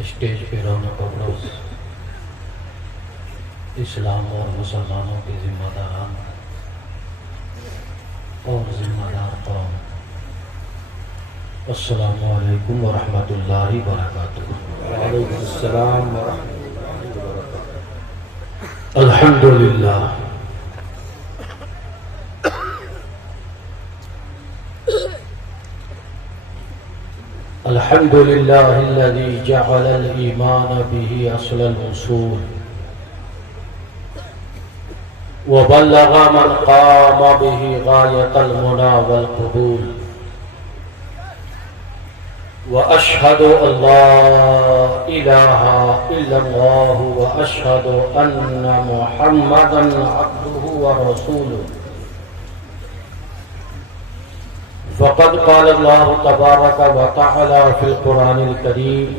Stage پہ رونق افروز اسلام اور مسلمانوں کے ذمہ داران اور ذمہ دار قوم، السلام علیکم ورحمۃ اللہ وبرکاتہ۔ وعلیکم السلام ورحمۃ اللہ وبرکاتہ۔ الحمدللہ الحمد لله الذي جعل الإيمان به أصل الوصول وبلغ من قام به غاية المنى والقبول، وأشهد أن لا إله إلا الله وأشهد أن محمدا عبده ورسوله، فقد قال الله تبارك وتعالى في القرآن الكريم: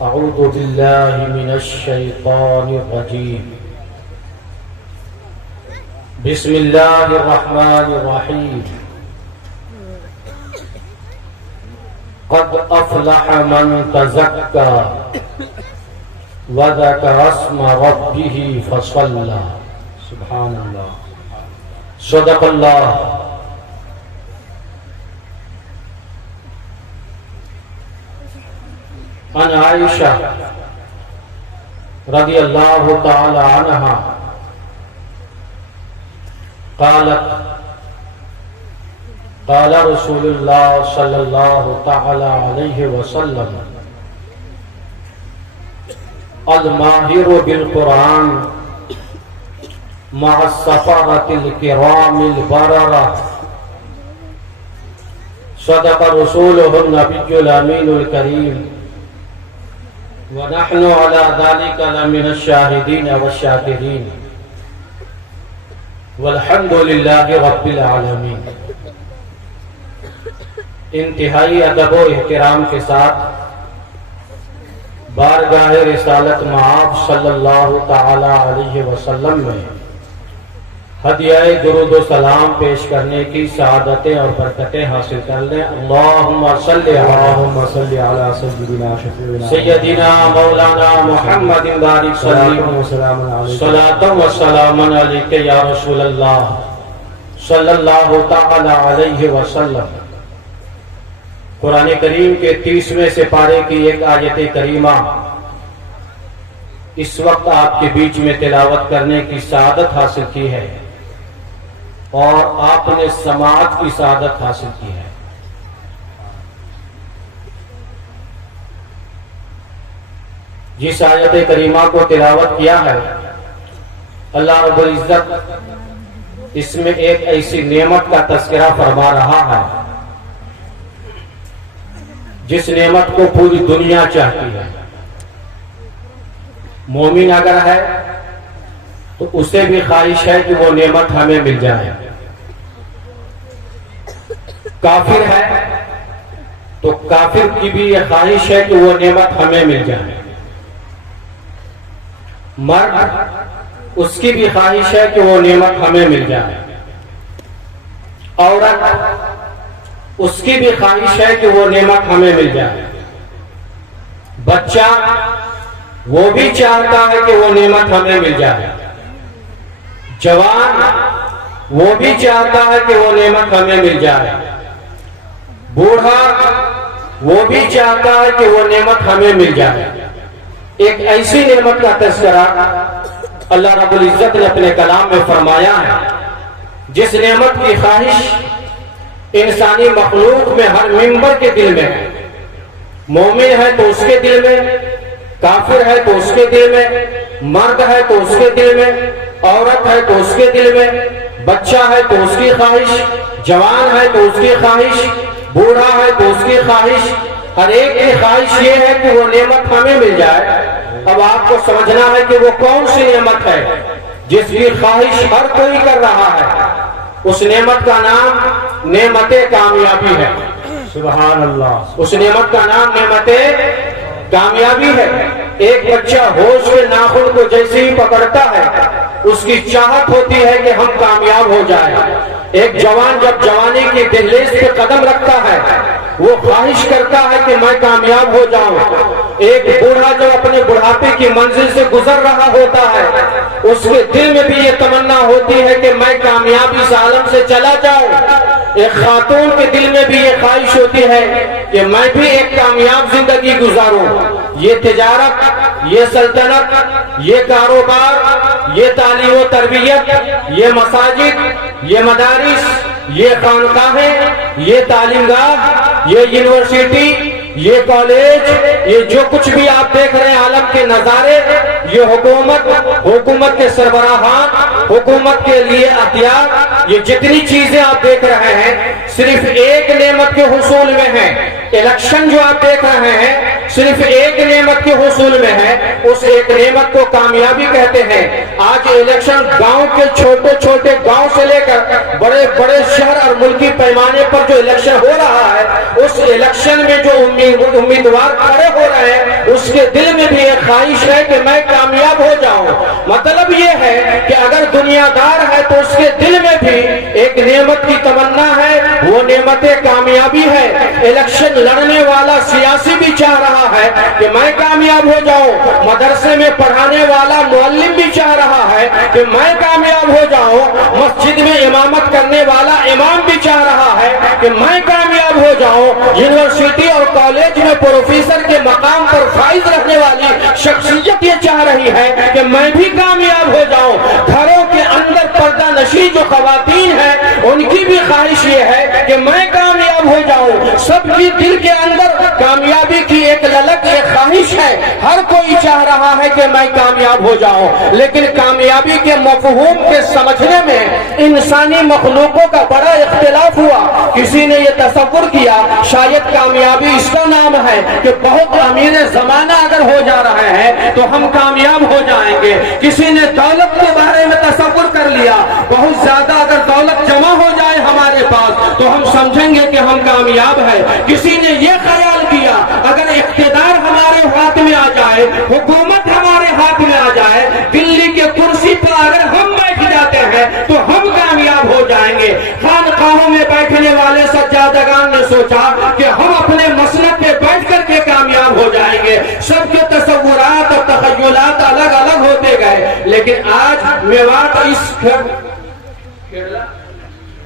أعوذ بالله من الشيطان الرجيم، بسم الله الرحمن الرحيم، قد أفلح من تزكى وذكر اسم ربه فصلى، سبحان الله، صدق الله۔ عن عائشہ رضی اللہ تعالی عنہا قالت قال رسول اللہ صلی اللہ تعالی علیہ وسلم: الماہر بالقرآن مع السفرة الكرام البررة، صدق رسوله النبي الأمين الكريم، ونحن على ذلك لمن الشاهدين والشاكرين، والحمد لله رب العالمين۔ انتہائی ادب و احترام کے ساتھ بارگاہ رسالت مآب صلی اللہ تعالی علیہ وسلم میں ہدیہ درود و سلام پیش کرنے کی سعادتیں اور برکتیں حاصل کر لیں۔ اللہم صلی علی سیدنا مولانا محمد بارک صلاۃ و سلام علیک یا رسول اللہ صلی اللہ تعالی علیہ وسلم۔ قرآن کریم کے 30ویں سپارے کی ایک آیت کریمہ اس وقت آپ کے بیچ میں تلاوت کرنے کی سعادت حاصل کی ہے اور آپ نے سماعت کی سعادت حاصل کی ہے۔ جس آیت کریمہ کو تلاوت کیا ہے، اللہ رب العزت اس میں ایک ایسی نعمت کا تذکرہ فرما رہا ہے جس نعمت کو پوری دنیا چاہتی ہے۔ مومن اگر ہے تو اسے بھی خواہش ہے کہ وہ نعمت ہمیں مل جائے، کافر ہے تو کافر کی بھی یہ خواہش ہے کہ وہ نعمت ہمیں مل جائے، مرد اس کی بھی خواہش ہے کہ وہ نعمت ہمیں مل جائے، عورت اس کی بھی خواہش ہے کہ وہ نعمت ہمیں مل جائے، بچہ وہ بھی چاہتا ہے کہ وہ نعمت ہمیں مل جائے، جوان وہ بھی چاہتا ہے کہ وہ نعمت ہمیں مل جائے، بوڑھا وہ بھی چاہتا ہے کہ وہ نعمت ہمیں مل جائے۔ ایک ایسی نعمت کا تذکرہ اللہ رب العزت نے اپنے کلام میں فرمایا ہے جس نعمت کی خواہش انسانی مخلوق میں ہر ممبر کے دل میں ہے۔ مومن ہے تو اس کے دل میں، کافر ہے تو اس کے دل میں، مرد ہے تو اس کے دل میں، عورت ہے تو اس کے دل میں، بچہ ہے تو اس کی خواہش، جوان ہے تو اس کی خواہش، بوڑھا ہے تو اس کی خواہش، ہر ایک کی خواہش یہ ہے کہ وہ نعمت ہمیں مل جائے۔ اب آپ کو سمجھنا ہے کہ وہ کون سی نعمت ہے جس کی خواہش ہر کوئی کر رہا ہے۔ اس نعمت کا نام نعمت کامیابی ہے۔ سبحان اللہ۔ اس نعمت کا نام نعمت کامیابی ہے۔ ایک بچہ ہوش کے ناخن کو جیسے ہی پکڑتا ہے اس کی چاہت ہوتی ہے کہ ہم کامیاب ہو جائیں۔ ایک جوان جب جوانی کی دہلیز پہ قدم رکھتا ہے وہ خواہش کرتا ہے کہ میں کامیاب ہو جاؤں۔ ایک بوڑھا جو اپنے بڑھاپے کی منزل سے گزر رہا ہوتا ہے، اس کے دل میں بھی یہ تمنا ہوتی ہے کہ میں کامیابی اس عالم سے چلا جاؤں۔ ایک خاتون کے دل میں بھی یہ خواہش ہوتی ہے کہ میں بھی ایک کامیاب زندگی گزاروں۔ یہ تجارت، یہ سلطنت، یہ کاروبار، یہ تعلیم و تربیت، یہ مساجد، یہ مدارس، یہ خانقاہیں، یہ تعلیم گاہ، یہ یونیورسٹی، یہ کالج، یہ جو کچھ بھی آپ دیکھ رہے ہیں عالم کے نظارے، یہ حکومت کے سربراہان، حکومت کے لیے اختیار، یہ جتنی چیزیں آپ دیکھ رہے ہیں صرف ایک نعمت کے حصول میں ہیں۔ الیکشن جو آپ دیکھ رہے ہیں صرف ایک نعمت کے حصول میں ہے، اس ایک نعمت کو کامیابی کہتے ہیں۔ آج الیکشن گاؤں کے چھوٹے چھوٹے گاؤں سے لے کر بڑے بڑے شہر اور ملکی پیمانے پر جو الیکشن ہو رہا ہے، اس الیکشن میں جو امیدوار کھڑے ہو رہے ہیں اس کے دل میں بھی ایک خواہش ہے کہ میں کامیاب ہو جاؤں۔ مطلب یہ ہے کہ اگر دنیا دار ہے تو اس کے دل میں بھی ایک نعمت کی تمنا ہے، وہ نعمت کامیابی ہے۔ الیکشن لڑنے والا سیاسی بھی چاہ رہا ہے کہ میں کامیاب ہو جاؤں، مدرسے میں پڑھانے والا معلم بھی چاہ رہا ہے کہ میں کامیاب ہو جاؤں، مسجد میں امامت کرنے والا امام بھی چاہ رہا ہے کہ میں کامیاب ہو جاؤں، یونیورسٹی اور کالج میں پروفیسر کے مقام پر فائز رہنے والی شخصیت یہ چاہ رہی ہے کہ میں بھی کامیاب ہو جاؤں۔ گھروں کے اندر پردہ نشی جو خواتین ہیں ان کی بھی خواہش یہ ہے کہ میں کامیاب ہو جاؤں۔ سب کی دل کے اندر کامیابی کی ایک للک، ایک خواہش ہے، ہر کوئی چاہ رہا ہے کہ میں کامیاب ہو جاؤں۔ لیکن کامیابی کے مفہوم کے سمجھنے میں انسانی مخلوقوں کا بڑا اختلاف ہوا۔ کسی نے یہ تصور کیا شاید کامیابی اس کا نام ہے کہ بہت امیر زمانہ اگر ہو جا رہے ہیں تو ہم کامیاب ہو جائیں گے۔ کسی نے دولت کے بارے میں تصور کر لیا بہت زیادہ اگر دولت جمع ہو جائے ہمارے پاس تو ہم سمجھیں گے کہ ہم کامیاب ہیں۔ کسی نے یہ خیال کیا اگر اقتدار ہمارے ہاتھ میں آ جائے، حکومت ہمارے ہاتھ میں آ جائے، دلی کے کرسی پر اگر ہم بیٹھ جاتے ہیں تو ہم کامیاب ہو جائیں گے۔ خانقاہوں میں بیٹھنے والے سجادگان نے سوچا کہ ہم اپنے مسلک پہ بیٹھ کر کے کامیاب ہو جائیں گے۔ سب کے تصورات اور تخیلات الگ الگ ہوتے گئے، لیکن آج میوات اس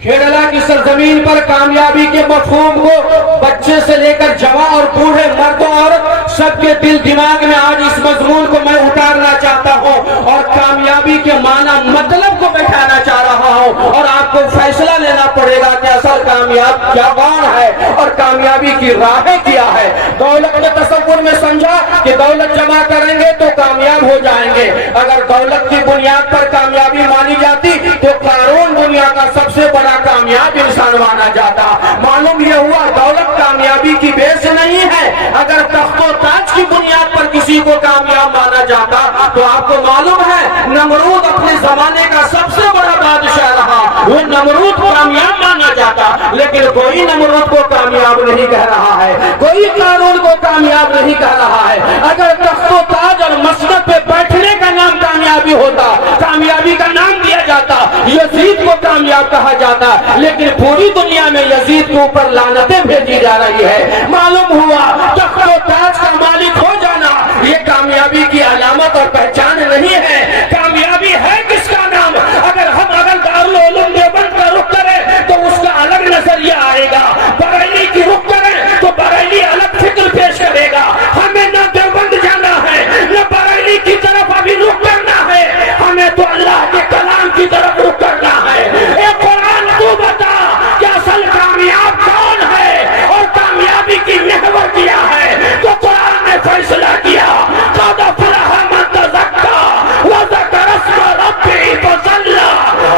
کیرلا کی سرزمین پر کامیابی کے مفہوم کو بچے سے لے کر جوان اور بوڑھے، مرد و عورت سب کے دل دماغ میں آج اس مضمون کو میں اتارنا چاہتا ہوں اور کامیابی کے معنی مطلب کو بٹھانا چاہ رہا ہوں، اور آپ کو فیصلہ لینا پڑے گا کہ اصل کامیاب کیا کون ہے اور کامیابی کی راہیں کیا ہے۔ دولت کے تصور میں سمجھا کہ دولت جمع کریں گے تو کامیاب ہو جائیں گے۔ اگر دولت کی بنیاد پر کامیابی مانی جاتی تو قارون دنیا کا سب سے بڑا کامیاب انسان مانا جاتا۔ معلوم یہ ہوا دولت کامیابی کی بیس نہیں ہے۔ اگر تخت و تاج کی بنیاد پر کسی کو کامیاب مانا جاتا تو آپ کو معلوم ہے نمرود اپنے زمانے کا سب سے بڑا بادشاہ رہا، وہ نمرود کامیاب مانا جاتا، لیکن کوئی نمرود کو کامیاب نہیں کہہ رہا ہے، کوئی قارون کو کامیاب نہیں کہہ رہا ہے۔ اگر تخت و تاج اور مسند پہ بیٹھنے کا نام کامیابی ہوتا، کامیابی کا نام دیا جاتا، یزید کو کامیاب کہا جاتا، لیکن پوری دنیا میں یزید کے اوپر لعنتیں بھیجی جا رہی ہے۔ معلوم ہوا تخت و تاج کا مالک ہو جانا یہ کامیابی کی علامت اور پہچان نہیں ہے۔ کامیابی ہے کس کا نام؟ اگر دارالعلوم دیوبند کا رخ کریں تو اس کا الگ نظریہ آئے گا، بریلی کی رخ کریں تو بریلی الگ فکر پیش کرے گا۔ ہمیں نہ دیوبند جانا ہے نہ بریلی کی طرف ابھی رخ کرنا ہے، ہمیں تو اللہ کے کلام کی طرف رخ کرنا ہے۔ اے قرآن تو بتا کہ اصل کامیاب کون ہے اور کامیابی کی محور کیا ہے؟ تو قرآن نے فیصلہ کیا قد افلح من تزکا وذکر اسم ربہ فصلی۔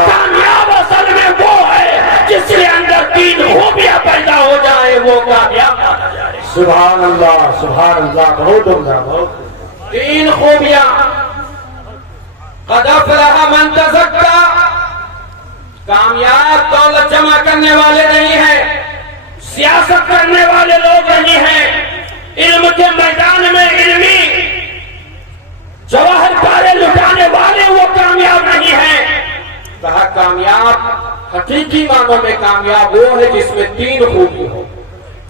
کامیاب اصل میں وہ ہے جس کے اندر تین خوبیاں پیدا ہو جائے، وہ کامیاب مانا جائے۔ سبحان اللہ، بہت عمدہ، بہت تین خوبیاں۔ قد افلح من تزکا، کامیاب دولت جمع کرنے والے نہیں ہیں، سیاست کرنے والے لوگ نہیں ہیں، علم کے میدان میں علمی جواہر پارے لٹانے والے وہ کامیاب نہیں ہیں۔ کہا کامیاب حقیقی معنوں میں کامیاب وہ ہے جس میں تین خوبی ہو۔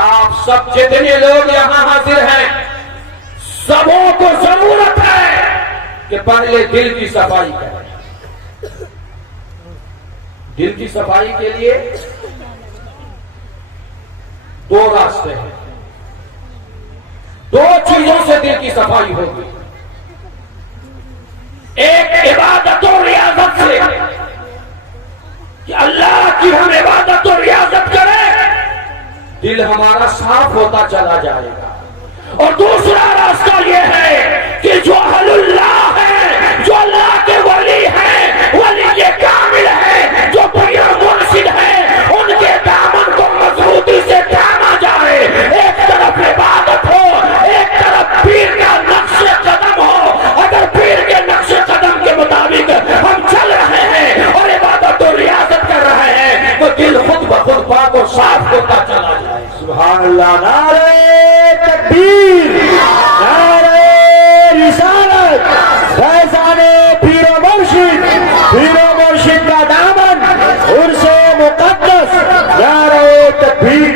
آپ سب جتنے لوگ یہاں حاضر ہیں سبوں کو ضرورت ہے کہ پہلے دل کی صفائی کریں. دل کی صفائی کے لیے دو راستے ہیں. دو چیزوں سے دل کی صفائی ہوگی. ایک عبادت و ریاضت سے کہ اللہ کی ہم عبادت و ریاضت کریں دل ہمارا صاف ہوتا چلا جائے گا. اور دوسرا راستہ یہ ہے کہ جو اہل اللہ ہے, جو اللہ کے ولی ہیں, ولی کامل ہے, جو پیر مرشد ہے, ان کے دامن کو مضبوطی سے تھاما جائے. ایک طرف عبادت ہو, ایک طرف پیر کا نقش قدم ہو. اگر پیر کے نقش قدم کے مطابق ہم چل رہے ہیں اور عبادت و ریاضت کر رہے ہیں تو دل خود بخود پاک و صاف ہوتا چلا جائے. سبحان اللہ. نعرہ تکبیر, نعرہ رسالت, فیضان پیر و مرشد, پیر و مرشد کا دامن, عرص مقدس, نعرہ تکبیر.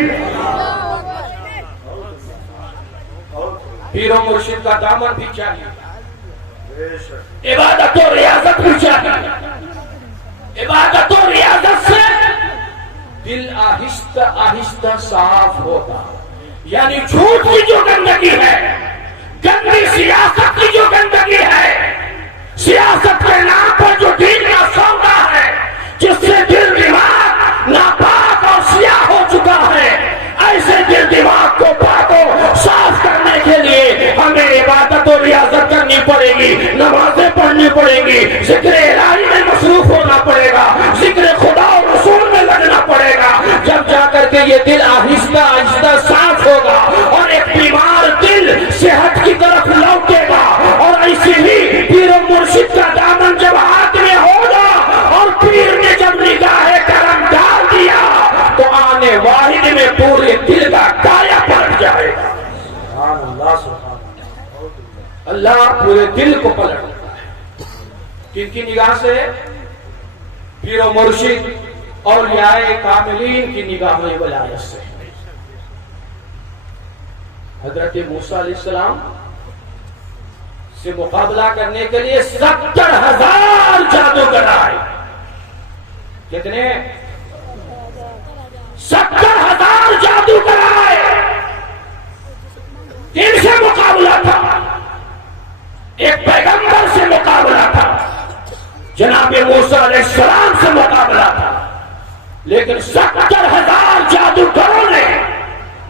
پیر و مرشد کا دامن بھی چاہیے, عبادت و ریاضت بھی چاہیے. عبادت و ریاضت سے دل آہستہ آہستہ صاف ہوتا. یعنی جھوٹ کی جو گندگی ہے, گندی سیاست کی جو گندگی ہے, سیاست کے نام پر جو دین کا سودا ہے, جس سے دل دماغ ناپاک اور سیاہ ہو چکا ہے, ایسے دل دماغ کو پاک و صاف کرنے کے لیے ہمیں عبادت و ریاضت کرنی پڑے گی, نمازیں پڑھنی پڑے گی, ذکر الہی میں مصروف ہونا پڑے گا, ذکر خدا اور رسول میں لگنا پڑے گا. جب جا کر کے یہ دل آہستہ آہستہ صاف ہوگا اور ایک بیمار دل صحت کی طرف لوٹے گا. اور ایسی ہی پیر و مرشد کا دامن جب ہاتھ میں ہوگا اور پیر نے جب نگاہ کرم ڈال دیا تو آنے واحد میں پورے دل کا کایا پلٹ جائے گا. سبحان اللہ. سبحان اللہ. اللہ پورے دل کو پلٹتا ہے. کن کی نگاہ سے؟ پیر و مرشد اولیاء کاملین کی نگاہ میں ولایت سے. حضرت موسیٰ علیہ السلام سے مقابلہ کرنے کے لیے 70,000 جادوگر آئے. کتنے؟ 70,000 جادوگر آئے. ان سے مقابلہ تھا, ایک پیغمبر سے مقابلہ تھا, جناب موسیٰ علیہ السلام سے مقابلہ تھا. لیکن 70,000 جادوگروں نے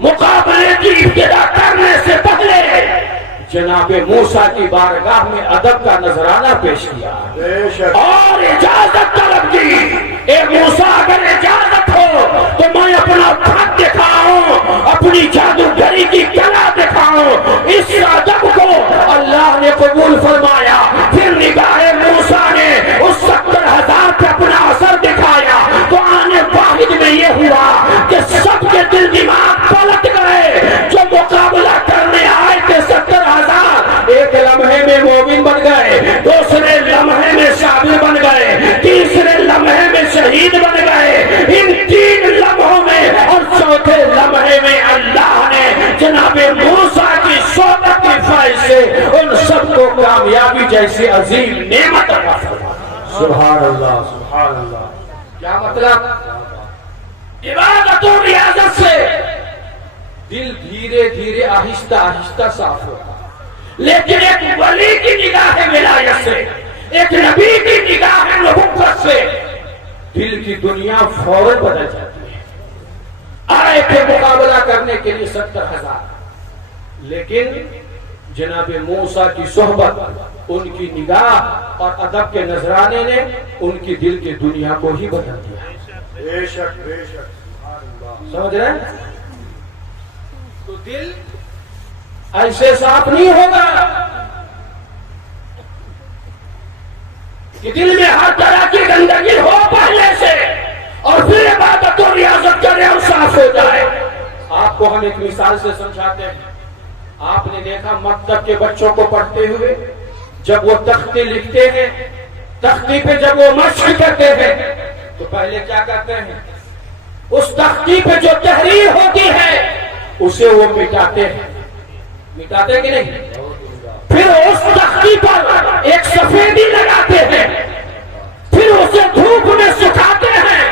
مقابلے کی ابتدا کرنے سے پہلے جناب موسیٰ کی بارگاہ میں ادب کا نذرانہ پیش کیا اور اجازت طلب کی. اے موسیٰ, اگر اجازت ہو تو میں اپنا خط دکھاؤں, اپنی جادوگری کی کلا دکھاؤں. اس ادب کو اللہ نے قبول فرمایا. پھر نگاہ موسیٰ نے اس 70,000 پہ اپنا اثر دکھایا تو آنے واحد میں یہ ہوا کہ سب کے دل دماغ پلٹ گئے. جو مقابلہ کرنے آئے تھے 70,000 ایک لمحے میں مومن بن گئے, دوسرے لمحے میں صابر بن گئے, تیسرے لمحے میں شہید بن گئے. ان 3 لمحوں میں اور چوتھے لمحے میں اللہ نے جناب موسیٰ کی صحبت کے فائز سے ان سب کو کامیابی جیسی عظیم نعمت عطا فرمائی. سبحان اللہ. سبحان اللہ. کیا مطلب؟ عبادت و ریاضت سے دل دھیرے دھیرے آہستہ آہستہ صاف ہوتا. لیکن ایک ولی کی نگاہ ولایت سے, ایک نبی کی نگاہ نبوت سے دل کی دنیا فوراً بدل جاتی ہے. آئے تھے مقابلہ کرنے کے لیے 70,000, لیکن جناب موسیٰ کی صحبت, ان کی نگاہ اور ادب کے نذرانے نے ان کی دل کی دنیا کو ہی بدل دیا. بے شک, بے شک. سمجھ رہے ہیں؟ تو دل ایسے صاف نہیں ہوگا کہ دل میں ہر طرح کی گندگی ہو پہلے سے اور پھر عبادت و ریاضت کرے اور صاف ہو جائے. آپ کو ہم ایک مثال سے سمجھاتے ہیں. آپ نے دیکھا مکتب کے بچوں کو پڑھتے ہوئے جب وہ تختی لکھتے ہیں, تختی پہ جب وہ مشق کرتے ہیں تو پہلے کیا کرتے ہیں؟ اس تختی پہ جو تحریر ہوتی ہے اسے وہ مٹاتے ہیں، مٹاتے کہ نہیں؟ پھر اس تختی پر ایک سفیدی لگاتے ہیں، پھر اسے دھوپ میں سکھاتے ہیں،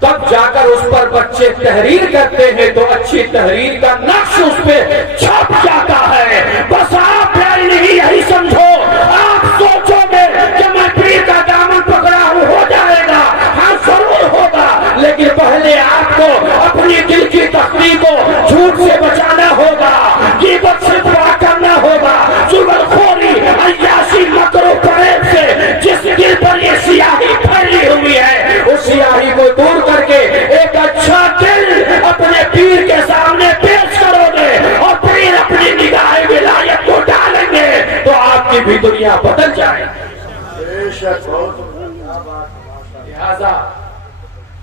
تب جا کر اس پر بچے تحریر کرتے ہیں تو اچھی تحریر کا نقش اس پہ چھپ جاتا ہے۔ بس آپ پیاری نہیں یہی سمجھو، آپ سوچو گے کہ میں پیر کا دامن پکڑا ہوں ہو جائے گا، ہاں ضرور ہوگا، لیکن پہلے آپ کو اپنی دل کی تختی کو جھوٹ سے بچانا ہوگا، غیبت سے پاک کرنا ہوگا، چغلخوری، عیاشی، مکر و فریب سے جس دل پر یہ سیاہی پھیلی ہوئی ہے اس سیاہی کو دور کر کے ایک اچھا دل اپنے پیر کے سامنے پیش کرو گے اور پیر اپنی نگاہ ولایت کو ڈالیں گے تو آپ کی بھی دنیا بدل جائے گی۔ بے شک بہت کیا بات ہے۔ لہذا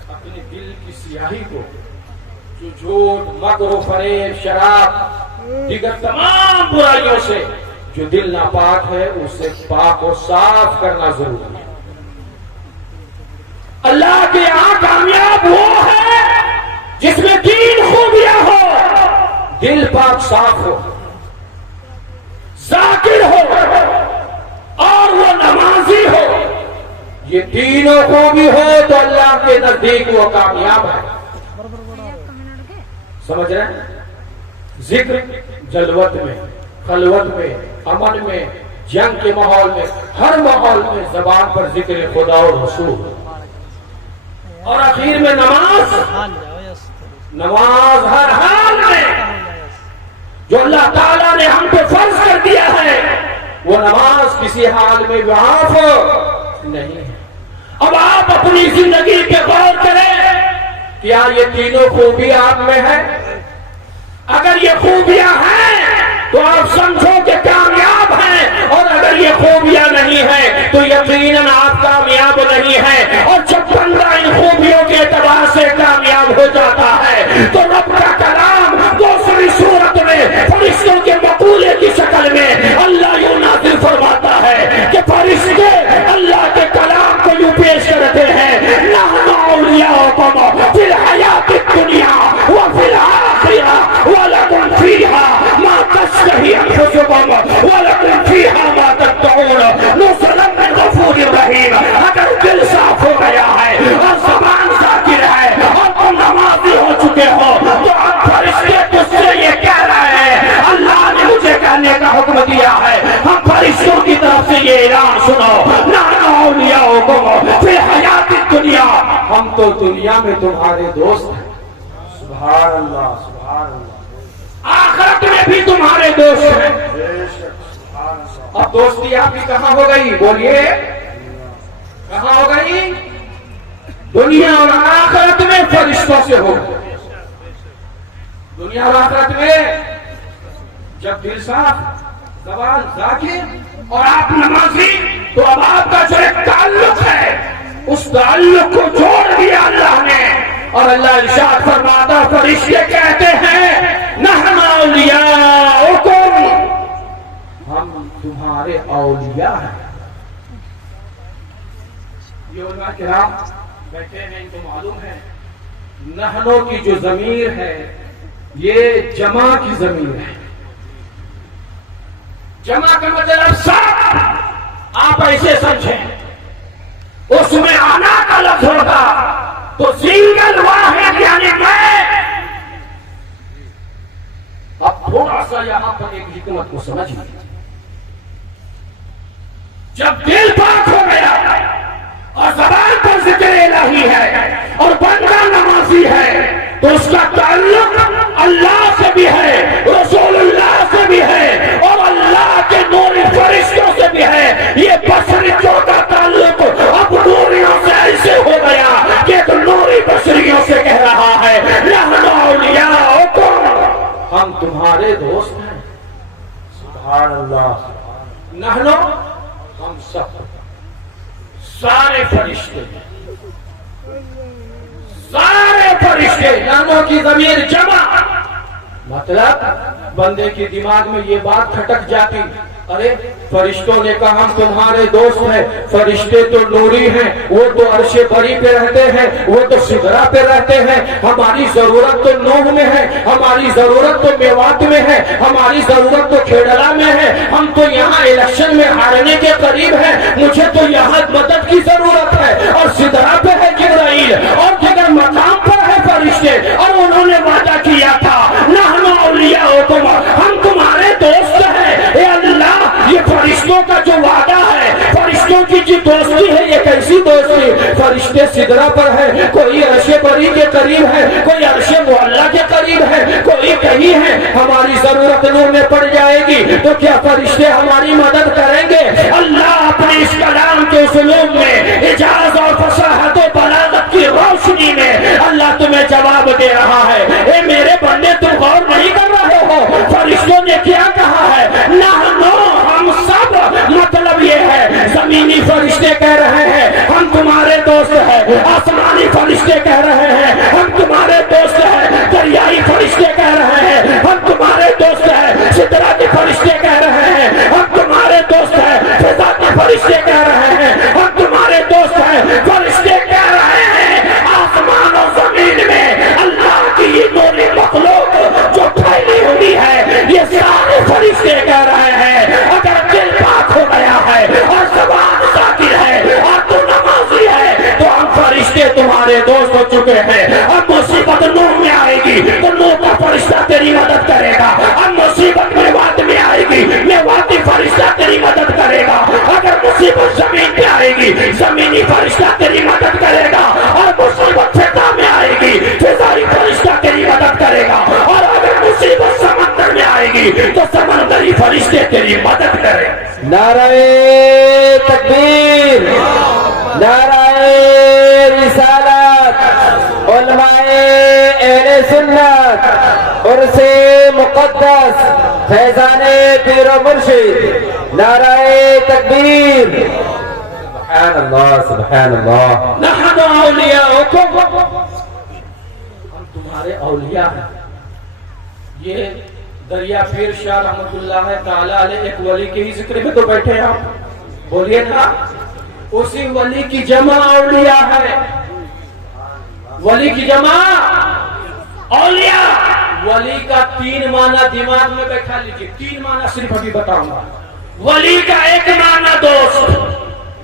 اپنے دل کی سیاہی کو، جو جھوٹ، مکر و فریب، شراب، دیگر تمام برائیوں سے جو دل ناپاک ہے اسے پاک و صاف کرنا ضروری ہے۔ اللہ کے یہاں کامیاب وہ ہے جس میں تین خوبیاں ہو، دل پاک صاف ہو، ذاکر ہو اور وہ نمازی ہو۔ یہ تینوں خوبی ہو تو اللہ کے نزدیک وہ کامیاب ہے۔ سمجھ رہے ہیں؟ ذکر جلوت میں، خلوت میں، امن میں، جنگ کے ماحول میں، ہر ماحول میں زبان پر ذکر خدا اور رسول، اور آخر میں نماز، نماز ہر حال میں جو اللہ تعالیٰ نے ہم پہ فرض کر دیا ہے وہ نماز کسی حال میں معاف نہیں ہے۔ اب آپ اپنی زندگی پہ غور کریں، کیا یہ تینوں خوبی آپ میں ہے؟ اگر یہ خوبیاں ہیں تو آپ سمجھو کہ کامیاب ہیں، اور اگر یہ خوبیاں نہیں ہیں تو یقیناً آپ کامیاب نہیں ہیں۔ اور جب بندہ ان خوبیوں کے اعتبار سے کامیاب ہو جاتا ہے تو رب کا کلام دوسری صورت میں فرشتوں کے مقولے کی شکل میں اللہ یوں نازل فرماتا ہے کہ فرشتے اللہ کے کلام کو یوں پیش کرتے ہیں، نحن اولیاؤکم فی الحیات الدنیا وفی الآخرہ ولکم فیہا ما تشتہی انفسکم ولکم فیہا ما تدعون نزلا من غفور رحیم۔ اگر دل صاف ہو گیا ہے اور زبان ذاکر ہے اور تم نمازی ہو چکے ہو تو اب فرشتے تجھ سے یہ کہہ رہے ہیں، اللہ نے مجھے کہنے کا حکم دیا ہے، ہم فرشتوں کی طرف سے یہ اعلان سنو، نحن اولیاؤکم فی الحیات الدنیا، ہم تو دنیا میں تمہارے دوست ہیں، سبحان اللہ سبحان اللہ۔ آخرت میں بھی تمہارے دوست ہیں۔ بے شک سبحان اللہ۔ اب دوستی آپ کی کہاں ہو گئی؟ بولیے کہاں ہو گئی؟ دنیا اور آخرت میں فرشتوں سے ہو گئی۔ دنیا اور آخرت میں جب دل صاف، زبان ذاکر اور آپ نمازی، تو اب آپ کا جو ایک تعلق ہے اس تعلق کو جوڑ دیا اللہ نے، اور اللہ ارشاد فرماتا، فرشتے کہتے ہیں نحن اولیاؤکم، ہم تمہارے اولیاء ہیں۔ یہ علماء کرام بیٹھے ہیں، ان کو معلوم ہے نحنوں کی جو ضمیر ہے یہ جمع کی ضمیر ہے۔ جمع کا مطلب سب، آپ ایسے سمجھیں اس میں آنا کا لفظ ہوگا تو سنگل واحد یعنی میں۔ اب تھوڑا سا یہاں پر ایک حکمت کو سمجھیں، جب دل پاک ہو گیا اور زبان پر ذکر الہی ہے اور بندہ نمازی ہے تو اس کا تعلق اللہ سے بھی ہے، رسول اللہ سے بھی ہے اور اللہ کے نوری فرشتوں سے بھی ہے۔ یہ بشریوں کا تعلق اب نوریوں سے ایسے ہو گیا کہ ایک نوری بشریوں سے کہہ رہا ہے نحن اولیاؤکم، ہم تمہارے دوست ہیں۔ سبحان اللہ۔ نحن ہم سب سارے فرشتے، سارے فرشتے، ناموں کی ضمیر جمع، مطلب بندے کے دماغ میں یہ بات کھٹک جاتی ارے فرشتوں نے کہا ہم تمہارے دوست ہیں. فرشتے تو نوری ہیں, وہ تو عرش بری پہ رہتے ہیں, وہ تو سدرا پہ رہتے ہیں. ہماری ضرورت تو نوح میں ہے, ہماری ضرورت تو میوات میں ہے, ہماری ضرورت تو کھیڑلا میں ہے. ہم تو یہاں الیکشن میں ہارنے کے قریب ہیں, مجھے تو یہاں مدد کی ضرورت ہے. اور سدرا پہ ہے جبرائیل, اور دیگر مقام پر ہے فرشتے, اور انہوں نے وعدہ کیا تھا نحن اولیاؤکم, ہم تمہارے دوست ہیں. اے اللہ, یہ فرشتوں کا جو وعدہ ہے, فرشتوں کی جو دوستی ہے, یہ کیسی دوستی؟ فرشتے سدرا پر ہے, کوئی عرش بری کے قریب ہے, کوئی عرش معلا کے قریب ہے, کوئی کہیں ہے. ہماری ضرورت نور میں پڑ جائے گی تو کیا فرشتے ہماری مدد کریں گے؟ اللہ اپنے اس کلام کے اسلوب میں, اجاز اور فصاحت و بلاغت کی روشنی میں اللہ تمہیں جواب دے رہا ہے. اے میرے بندے, تم غور نہیں کر رہے ہو فرشتوں نے کیا کہا ہے؟ نحنو, ہم سب, مطلب یہ ہے زمینی فرشتے کہہ رہے ہیں ہم تمہارے دوست ہیں, آسمانی فرشتے کہہ رہے ہیں ہم تمہارے دوست ہیں, دریائی فرشتے کہہ رہے ہیں ہم تمہارے دوست ہیں, سدرا کے فرشتے کہہ رہے ہیں ہم تمہارے دوست ہیں, فضا کے فرشتے کہہ رہے ہیں ہم تمہارے دوست ہیں. فرشتے کہہ رہے ہیں آسمان و زمین میں اللہ کی یہ نوری مخلوق جو پھیلی ہوئی ہے, یہ سارے فرشتے کہہ رہے ہیں اگر دل پاک ہو گیا ہے اور زبان ذاکر ہے اور تو نمازی ہے تو ہم فرشتے تمہارے دوست ہو چکے ہیں. اب مصیبت نوح میں آئے گی تو نوح کا فرشتہ تیری مدد کرے گا. اب مصیبت میوات میں آئے گی, میواتی فرشتہ تیری مدد کرے گا. اگر مصیبت زمین پہ آئے گی, زمینی فرشتہ تیری مدد کرے گا. اور مصیبت فضا میں آئے گی, فضائی فرشتہ تیری مدد کرے گا. اور اگر مصیبت سمندر میں آئے گی تو سمندری فرشتے تیری مدد کریں. نعرہ تکبیر, نعرہ رسالت, علماء اہل سنت, عرس مقدس, فیضان پیر و مرشد, نعرہ تکبیر. سبحان اللہ, سبحان اللہ. نحن اولیاؤکم, ہم تمہارے اولیاء ہیں. یہ دریا پیر شاہ رحمت اللہ تعالی علیہ ایک ولی کے ہی ذکر میں تو بیٹھے ہیں آپ, بولیے نا. اسی ولی کی جمع اولیاء ہے, ولی کی جمع اولیاء. ولی کا 3 معنی دماغ میں بیٹھا لیجیے, 3 معنی صرف ابھی بتاؤں گا. ولی کا ایک معنی دوست,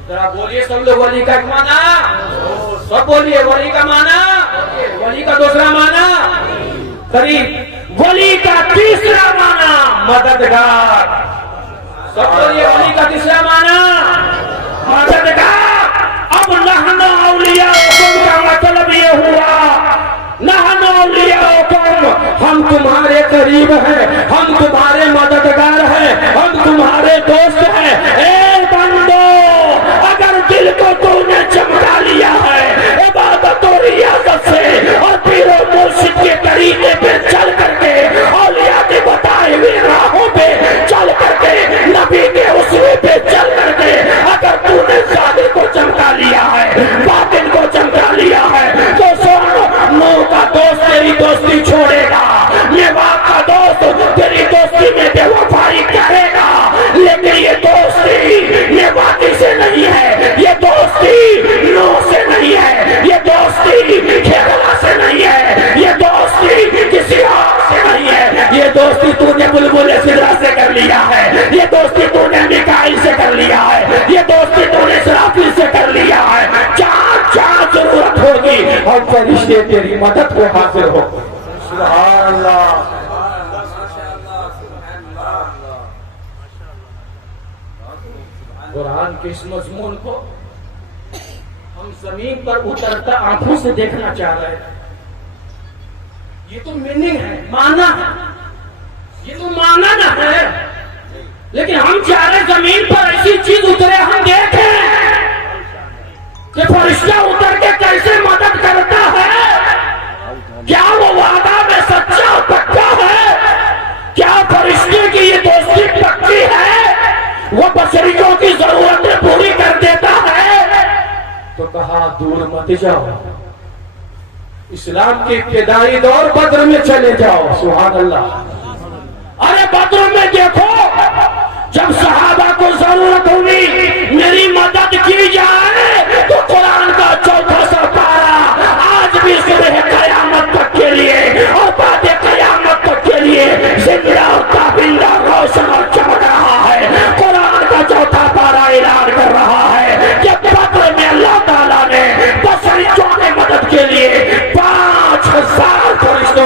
ذرا بولیے سب لوگ, ولی کا ایک معنی, سب بولیے ولی کا معنی. ولی کا دوسرا معنی قریب. ولی کا تیسرا معنی مددگار. سب بولیے ولی کا تیسرا معنی مددگار. اب نحن اولیاءکم کا مطلب یہ ہوا, نحن اولیاءکم, ہم تمہارے قریب ہیں, ہم تمہارے مددگار ہیں, ہم تمہارے دوست ہیں. اے بندو, اگر دل کو تو نے چمکا لیا ہے عبادت و ریاضت سے اور پیر و مرشد کے طریقے پہ چل کر کے, اولیاء کے بتائے ہوئے راہوں پہ چل کر کے, نبی کے اسوے پہ چل کر کے, اگر تو نے ظاہر کو چمکا لیا ہے, باطن کو چمکا لیا ہے, تو سن, نوح کا دوست تیری دوستی چھوڑے گا, میوات کا دوست تیری دوستی میں بے وفائی کرے گا. لیکن یہ دوستی میواتی سے نہیں ہے, یہ دوستی نوح سے نہیں ہے, یہ دوستی کھیڑلا سے نہیں ہے, یہ دوستی کسی اور سے نہیں ہے. یہ دوستی تو نے بلبل سدرا سے کر لیا ہے, یہ دوستی تو نے میکائیل سے کر لیا ہے, یہ دوستی تو نے اسرافیل سے کر لیا ہے. جہاں جہاں ضرورت ہوگی ہم فرشتے تیری مدد کو حاضر ہو. سبحان اللہ. قرآن کے اس مضمون کو ہم زمین پر اترتا آنکھوں سے دیکھنا چاہ رہے ہیں. یہ تو میننگ ہے, معنی ہے, یہ تو معنی نہ ہے, لیکن ہم چاہ رہے زمین پر ایسی چیز اترے, ہم دیکھیں کہ فرشتہ اتر کے کیسے مدد کرتا ہے. کیا وہ وعدہ میں سچا اور پکا ہے؟ کیا فرشتے کی یہ دوستی پکی ہے؟ وہ بشریوں کی ضرورتیں پوری کر دیتا ہے؟ تو کہا دور مت جاؤ, اسلام کے ابتدائی دور بدر میں چلے جاؤ. سبحان اللہ. ارے بدر میں دیکھو, جب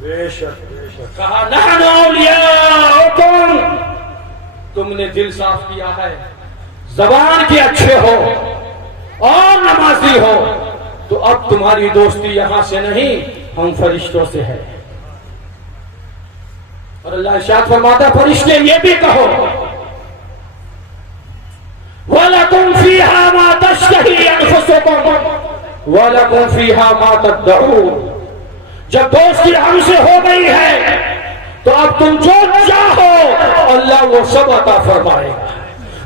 بے شک بے شک کہا نحن اولیاؤکم، تم نے دل صاف کیا ہے، زبان کے اچھے ہو اور نمازی ہو، تو اب تمہاری دوستی یہاں سے نہیں، ہم فرشتوں سے ہے۔ اور اللہ ارشاد فرماتا فرشتے یہ بھی کہو وَلَكُمْ فِيهَا مَا تَشْتَهِي أَنفُسُكُمْ وَلَكُمْ فِيهَا مَا تَدَّعُونَ، جب دوستی ہم سے ہو گئی ہے تو اب تم جو چاہو اللہ وہ سب عطا فرمائے گا،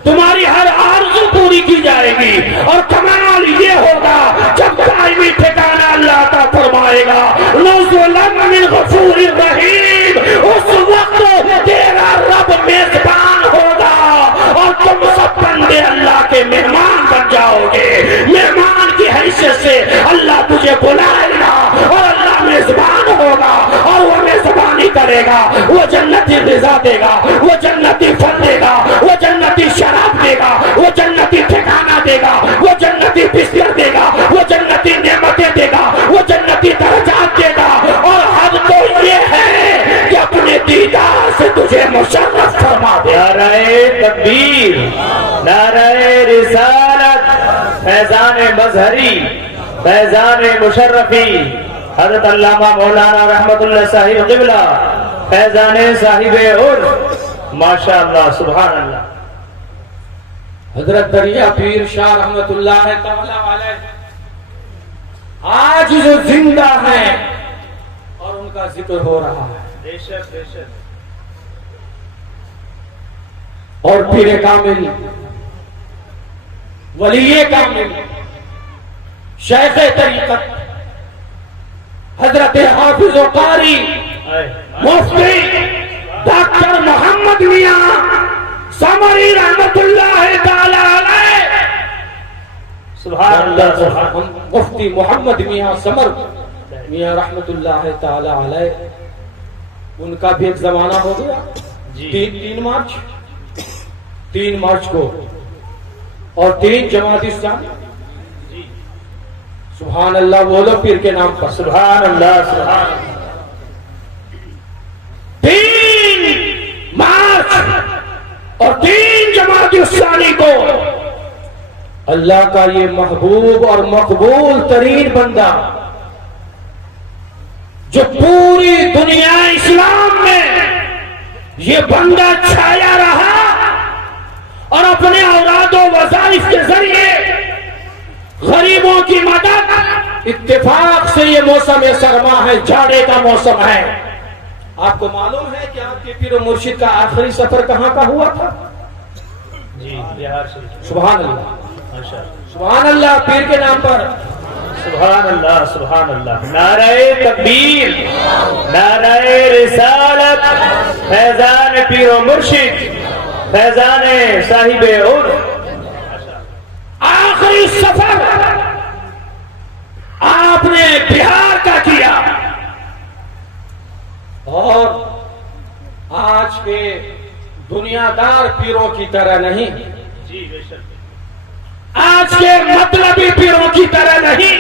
تمہاری ہر آرزو پوری کی جائے گی، اور کمال یہ ہوگا جب دائمی ٹھکانہ اللہ عطا فرمائے گا، نزلا من غفور رحیم، اس وقت تیرا رب میزبان ہوگا اور تم سب بندے اللہ کے مہمان بن جاؤ گے، مہمان کی حیثیت سے اللہ تجھے بلائے گا اور اللہ میزبان ہوگا اور وہ میزبانی کرے گا، وہ جنتی غذا دے گا، وہ جنتی پھل دے گا، وہ جنتی شراب دے گا، وہ جنتی ٹھکانہ دے گا، وہ جنتی بستر دے گا، وہ جنتی نعمتیں دے گا، وہ جنتی درجات دے گا، اور حد تو یہ ہے کہ اپنے دیدار سے تجھے مشرف فرما دے۔ نعرہ تکبیر، نعرہ رسالت، فیضان مظہری، فیضان مشرفی، حضرت علامہ مولانا رحمت اللہ صاحب قبلہ، فیضان صاحب عرف، ماشاءاللہ سبحان اللہ۔ حضرت دریا پیر شاہ رحمت اللہ تعالی علیہ آج جو زندہ ہیں اور ان کا ذکر ہو رہا ہے، بے شک بے شک اور پیر کامل، ولی کامل، شیخ طریقت حضرت حافظ و قاری مفتی ڈاکٹر محمد میاں سمری رحمت اللہ تعالی علیہ، سبحان اللہ سبحان مفتی محمد میاں سمر میاں رحمت اللہ تعالی علیہ، ان کا بھی ایک زمانہ ہو گیا، جی 3 مارچ کو، اور 3 جماعت اسلامی، سبحان اللہ بولو پیر کے نام پر، سبحان اللہ سبحان اللہ 3 مارچ اور 3 جماعت اسلامی کو اللہ کا یہ محبوب اور مقبول ترین بندہ جو پوری دنیا اسلام میں یہ بندہ چھایا رہا اور اپنے اوراد و وظائف کے ذریعے غریبوں کی مدد، اتفاق سے یہ موسم سرما ہے، جاڑے کا موسم ہے۔ آپ کو معلوم ہے کہ آپ کے پیر و مرشد کا آخری سفر کہاں کا ہوا تھا؟ جی بہار شریف، سبحان اللہ، ماشاء اللہ سبحان اللہ پیر کے نام پر، سبحان اللہ سبحان اللہ۔ نعرہ تکبیر، نعرہ رسالت، فیضان پیر و مرشد، فیضان صاحب عرف، آخری سفر آپ نے بہار کا کیا، اور آج کے دنیا دار پیروں کی طرح نہیں، جی بے شک آج کے مطلبی پیروں کی طرح نہیں،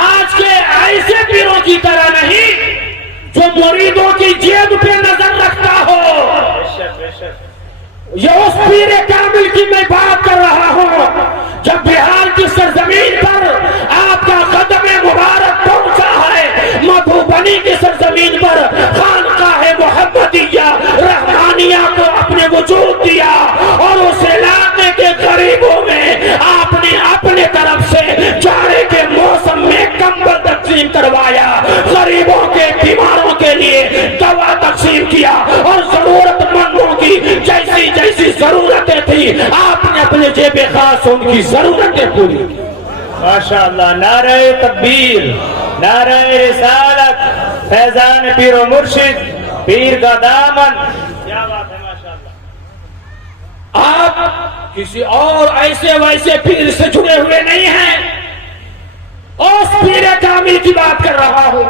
آج کے ایسے پیروں کی طرح نہیں جو مریدوں کی جیب پہ نظر رکھتا ہو۔ بے شک بے شک یہ اس پیر کامل کی میں بات کر رہا ہوں جب بہار کی سرزمین پر آپ کا قدم مبارک پہنچا ہے، مدھوبنی کی سرزمین پر خانقاہ محمدیہ رحمانیہ کو اپنے وجود دیا، اور اس علاقے کے غریبوں میں آپ نے اپنے طرف سے جاڑے کے موسم میں کمبل تقسیم کروایا، غریبوں کے بیماروں کے لیے دوا تقسیم کیا، اور ضرورت مندوں کی جیسی ضرورتیں تھی آپ نے اپنے جیب خاص ان کی ضرورتیں پوری کی۔ ماشاءاللہ، نعرہ تکبیر، نعرہ رسالت، فیضان پیر و مرشد، پیر کا دامن، کیا بات ہے ماشاء اللہ۔ آپ کسی اور ایسے ویسے پیر سے جڑے ہوئے نہیں ہیں، اس پیر کامل کی بات کر رہا ہوں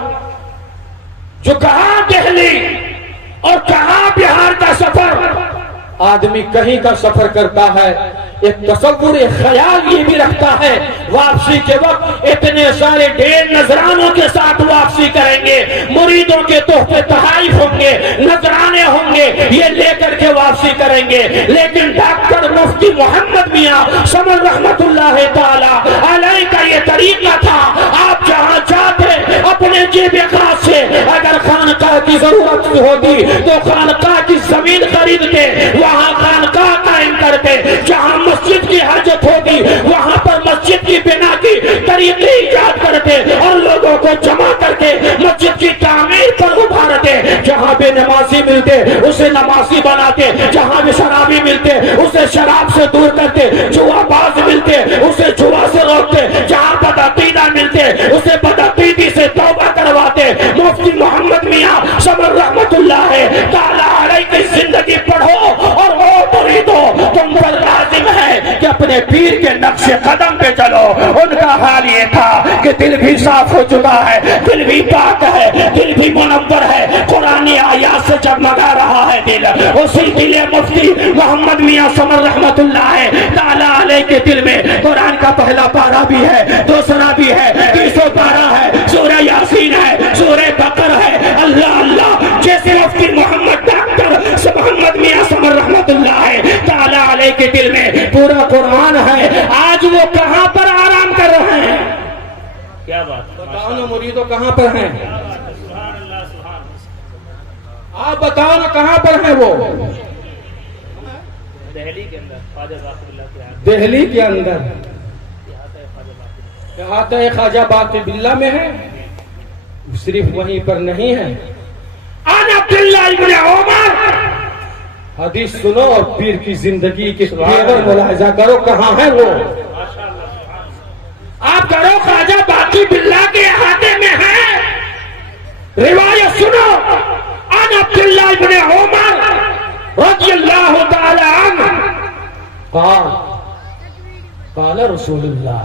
جو کہاں دہلی اور کہاں بہار کا سفر، آدمی کہیں کا سفر کرتا ہے، ایک تصور، ایک خیال یہ بھی رکھتا ہے واپسی کے وقت اتنے سارے ڈھیر نذرانوں کے ساتھ واپسی کریں گے، مریدوں کے تحفے تحائف ہوں گے، نذرانے ہوں گے، یہ لے کر کے واپسی کریں گے۔ لیکن ڈاکٹر مفتی محمد میاں سمر رحمت اللہ تعالی علیہ کا یہ طریقہ تھا، آپ جہاں جاتے اپنے جیب خاص سے اگر خانقاہ کی ضرورت ہوتی تو خانقاہ کی زمین خریدتے، وہاں خانقاہ قائم کرتے، جہاں مسجد کی حاجت ہوتی وہاں پر مسجد کی بنا کی طریقے ایجاد کرتے اور لوگوں کو جمع کر کے مسجد کی تعمیر پر ابھارتے، جہاں بے نمازی ملتے اسے نمازی بناتے، جہاں بھی شرابی ملتے اسے شراب سے دور کرتے، جوا باز ملتے اسے جوا سے روکتے، جہاں بدعقیدہ ملتے اسے بدعقیدی سے توبہ کرواتے۔ مفتی محمد میاں سمر رحمت اللہ تعالی علیہ کی زندگی پڑھو اور او مریدو تم پر لازم ہے کہ اپنے پیر کے نقش قدم پہ چلو۔ ان کا حال یہ تھا کہ دل بھی صاف ہو چکا ہے، دل بھی پاک ہے، دل بھی منور ہے، قرآن آیات سے جگمگا رہا ہے دل۔ اسی دل مفتی محمد میاں سمر رحمت اللہ تعالی علیہ کے دل میں قرآن کا پہلا پارہ بھی ہے، دوسرا بھی ہے، تیسرا پارہ ہے، سورہ یاسین ہے، سورہ بقر ہے۔ اللہ اللہ، جیسے مفتی محمد ڈاکٹر محمد میاں سمر رحمت اللہ تعالی علیہ کے دل میں پورا قرآن ہے، آج وہ کہاں پر آرام کر رہے ہیں؟ کیا بات، بتاؤ نا مریدوں کہاں پر ہیں؟ سبحان اللہ، سبحان اللہ۔ آپ بتاؤ نا کہاں پر ہیں وہ؟ دہلی کے اندر خواجہ باقر اللہ کے ہاتھ، دہلی کے اندر احاطہ خواجہ باقر، خواجہ باقر باللہ میں ہے، صرف وہیں پر نہیں ہے۔ عن عبداللہ ابن عمر، حدیث سنو اور پیر کی زندگی کے پیغام ملاحظہ کرو کہاں ہے وہ۔ آپ کرو خواجہ باقر باللہ کے احاطے میں ہے۔ روایت سنو، عن عبداللہ ابن عمر رضی اللہ تعالی عنہ قال رسول اللہ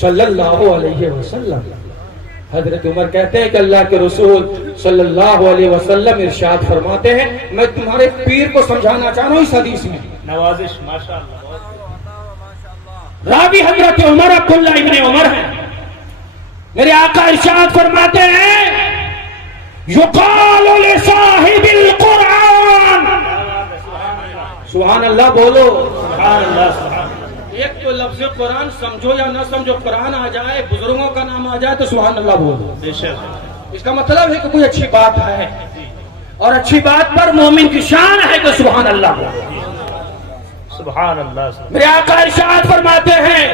صلی اللہ علیہ وسلم، حضرت عمر کہتے ہیں کہ اللہ کے رسول صلی اللہ علیہ وسلم ارشاد فرماتے ہیں، میں تمہارے پیر کو سمجھانا چاہ رہا ہوں اس حدیث میں۔ نوازش، ماشاءاللہ۔ راوی حضرت عمر عبداللہ ابن عمر ہیں، میرے آقا ارشاد فرماتے ہیں، یقال لصاحب القرآن، سبحان اللہ بولو، سبحان اللہ، سبحان اللہ۔ ایک تو لفظ قرآن سمجھو یا نہ سمجھو، قرآن آ جائے، بزرگوں کا نام آ جائے تو سبحان اللہ بولو۔ بے شک، اس کا مطلب ہے کہ کوئی اچھی بات ہے، اور اچھی بات پر مومن کی شان ہے کہ سبحان اللہ بولو۔ سبحان اللہ، سبحان میرے آقا ارشاد فرماتے ہیں،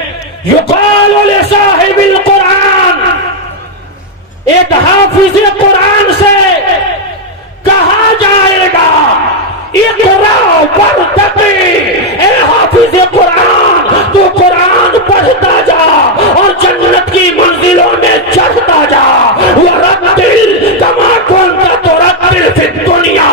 یقال لصاحب القرآن، ایک حافظ قرآن سے کہا جائے گا، اقرا وارتقی، اے حافظ قرآن تو قرآن پڑھتا جا اور جنت کی منزلوں میں چڑھتا جا، ورتل کما کنت ترتل فی الدنیا،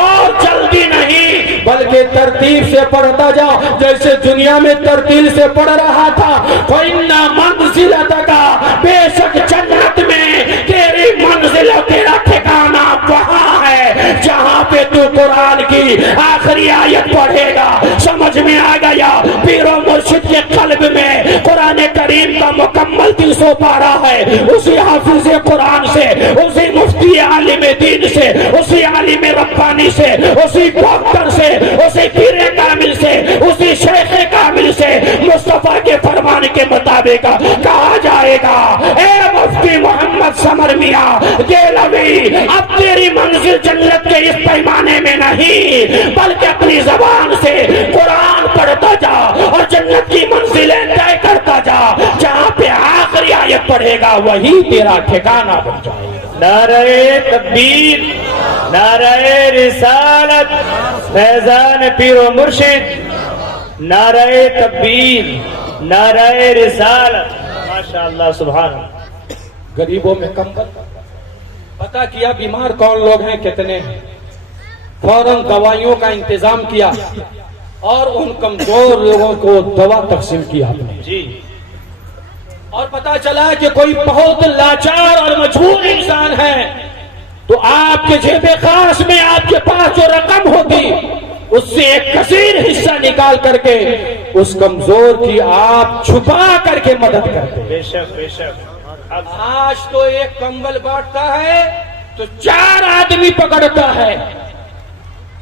اور جلدی نہیں بلکہ ترتیب سے پڑھتا جا جیسے دنیا میں ترتیل سے پڑھ رہا تھا۔ فَإِنَّ مَنْزِلَتَكَ، بے شک جنت میں تیری منزل اور تیرا ٹھکانہ وہاں ہے جہاں پہ تو قرآن کی آخری آیت پڑھے گا۔ سمجھ میں آ گیا؟ پیر و مرشد کے قلب میں قرآن کریم کا مکمل 300 پارہ ہے، اسی حافظ قرآن سے، اسی مفتی عالم دین سے، اسی عالم ربانی سے، اسی ڈاکٹر سے، اسی پیر کامل سے، اسی شیخ کامل سے مصطفیٰ کے فرمان کے مطابق کہا جائے گا، اے مفتی محمد سمر میاں دہلوی، اب تیری منزل جنت کے اس پیمانے میں نہیں بلکہ اپنی زبان سے قرآن پڑھتا جا اور جنت کی منزلیں طے کرتا جا، جہاں پہ آخری آیت پڑھے گا وہی تیرا ٹھکانہ بن جائے گا۔ نعرہ تکبیر، نعرہ رسالت، فیضان پیر و مرشد، نعرہ تکبیر، نعرہ رسالت، ماشاءاللہ، سبحان اللہ۔ غریبوں میں کمبل پتہ کیا بیمار کون لوگ ہیں، کتنے ہیں، فوراً دوائیوں کا انتظام کیا اور ان کمزور لوگوں کو دوا تقسیم کیا آپ نے جی، اور پتا چلا کہ کوئی بہت لاچار اور مجبور انسان ہے تو آپ کے جیب خاص میں آپ کے پاس جو رقم ہوتی اس سے ایک کثیر حصہ نکال کر کے اس کمزور کی آپ چھپا کر کے مدد کرتے ہیں۔ بے شک بے شک۔ اب آج تو ایک کمبل بانٹتا ہے تو 4 آدمی پکڑتا ہے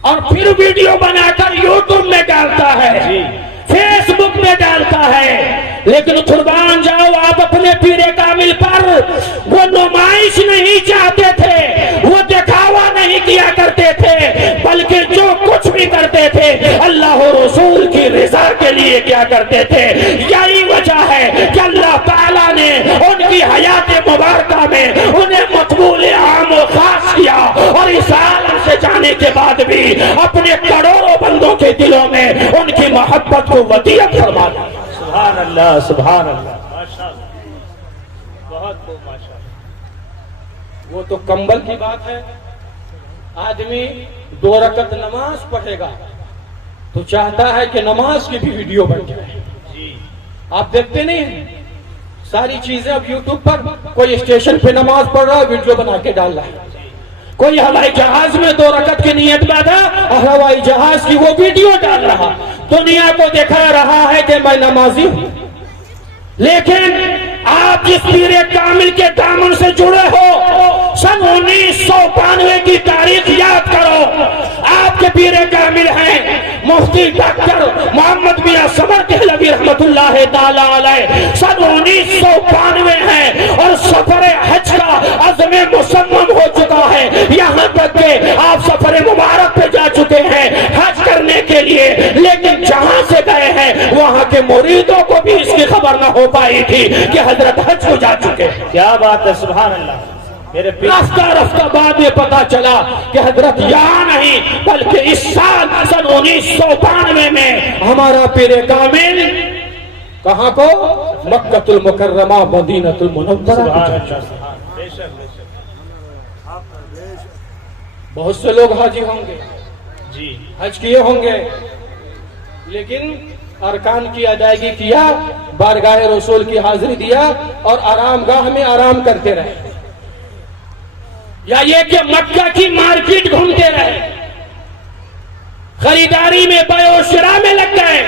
اور پھر ویڈیو بنا کر یوٹیوب میں ڈالتا ہے، جی فیس بک میں ڈالتا ہے۔ لیکن قربان جاؤ آپ اپنے پیر کامل پر وہ نمائش نہیں چاہتے تھے، وہ دکھاوا نہیں کیا کرتے تھے، بلکہ جو کچھ بھی کرتے تھے اللہ و رسول کی رضا کے لیے کیا کرتے تھے۔ یہی وجہ ہے کہ اللہ تعالیٰ نے ان کی حیات مبارکہ میں انہیں مقبول عام و خاص کیا، اور اس عالم سے جانے کے بعد بھی اپنے کروڑوں بندوں کے دلوں میں ان کی محبت کو ودیعت فرما دیا۔ سبحان اللہ سبحان اللہ، ماشاء اللہ، بہت خوب ماشاء اللہ۔ وہ تو کمبل کی بات ہے، آدمی 2 رکعت نماز پڑھے گا تو چاہتا ہے کہ نماز کی بھی ویڈیو بن جائے۔ جی آپ دیکھتے نہیں ہیں ساری چیزیں اب یوٹیوب پر، کوئی اسٹیشن پہ نماز پڑھ رہا ہے ویڈیو بنا کے ڈال رہا ہے، کوئی ہوائی جہاز میں 2 رکعت کی نیت میں تھا اور ہوائی جہاز کی وہ ویڈیو ڈال رہا، دنیا کو دکھا رہا ہے کہ میں نمازی ہوں۔ لیکن آپ جس پیر کامل کے دامن سے جڑے ہو، سن 1992 کی تاریخ یاد کرو، آپ کے پیر کامل ہیں مفتی ڈاکٹر محمد میاں سمر دہلوی رحمت اللہ تعالی علیہ، سن 1992 ہیں اور سفر حج کا عزم مصمم ہو چکا ہے، یہاں تک کہ آپ سفر مبارک پہ جا چکے ہیں حج کرنے کے لیے، لیکن جہاں سے گئے ہیں وہاں کے مریدوں کو بھی اس کی خبر نہ ہو پائی تھی کہ حضرت حج کو جا چکے ہیں۔ کیا بات ہے، سبحان اللہ۔ میرے پیر رفتہ رفتہ بعد میں پتا چلا کہ حضرت یہاں نہیں بلکہ اس سال سن 1992 میں ہمارا پیر کامل کہاں کو مکہ المکرمہ مدینہ المنورہ سبحان اللہ سبحان، بے شک بے شک۔ بہت سے لوگ حاجی ہوں گے، جی حج کیے ہوں گے، لیکن ارکان کی ادائیگی کیا، بارگاہ رسول کی حاضری دیا اور آرام گاہ میں آرام کرتے رہے، یا یہ کہ مکہ کی مارکیٹ گھومتے رہے، خریداری میں بے و شراء میں لگ گئے،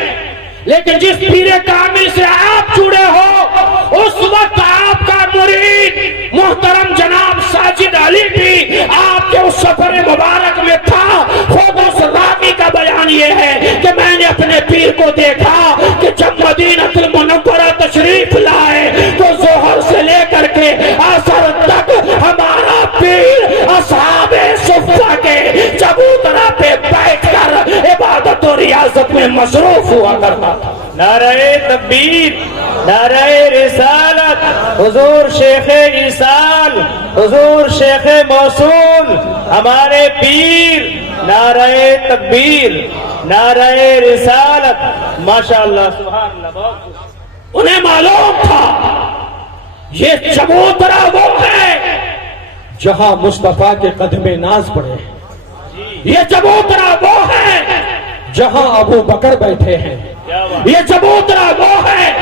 لیکن جس پیر کامل سے آپ جڑے ہو اس وقت آپ کا مرید محترم جناب ساجد علی بھی آپ کے اس سفر مبارک میں تھا۔ خود اس راوی کا بیان یہ ہے کہ میں نے اپنے پیر کو دیکھا کہ جب مدینہ المنورہ تشریف لائے تو ظہر سے لے کر کے عصر تک ہمارا پیر اصحاب صفہ کے چبوترا پہ بیٹھ کر عبادت و ریاضت میں مصروف ہوا کرتا تھا۔ نعرہ تکبیر، نعرہ رسالت، حضور شیخ ایصال، حضور شیخ موصول، ہمارے پیر، نعرہ تکبیر، نعرہ رسالت، ماشاءاللہ سبحان اللہ، بہت خوب۔ انہیں معلوم تھا یہ چبوترا وہ ہے جہاں مصطفیٰ کے قدم ناز پڑے، یہ چبوترا وہ ہے جہاں ابو بکر بیٹھے ہیں، یہ چبوترا وہ ہے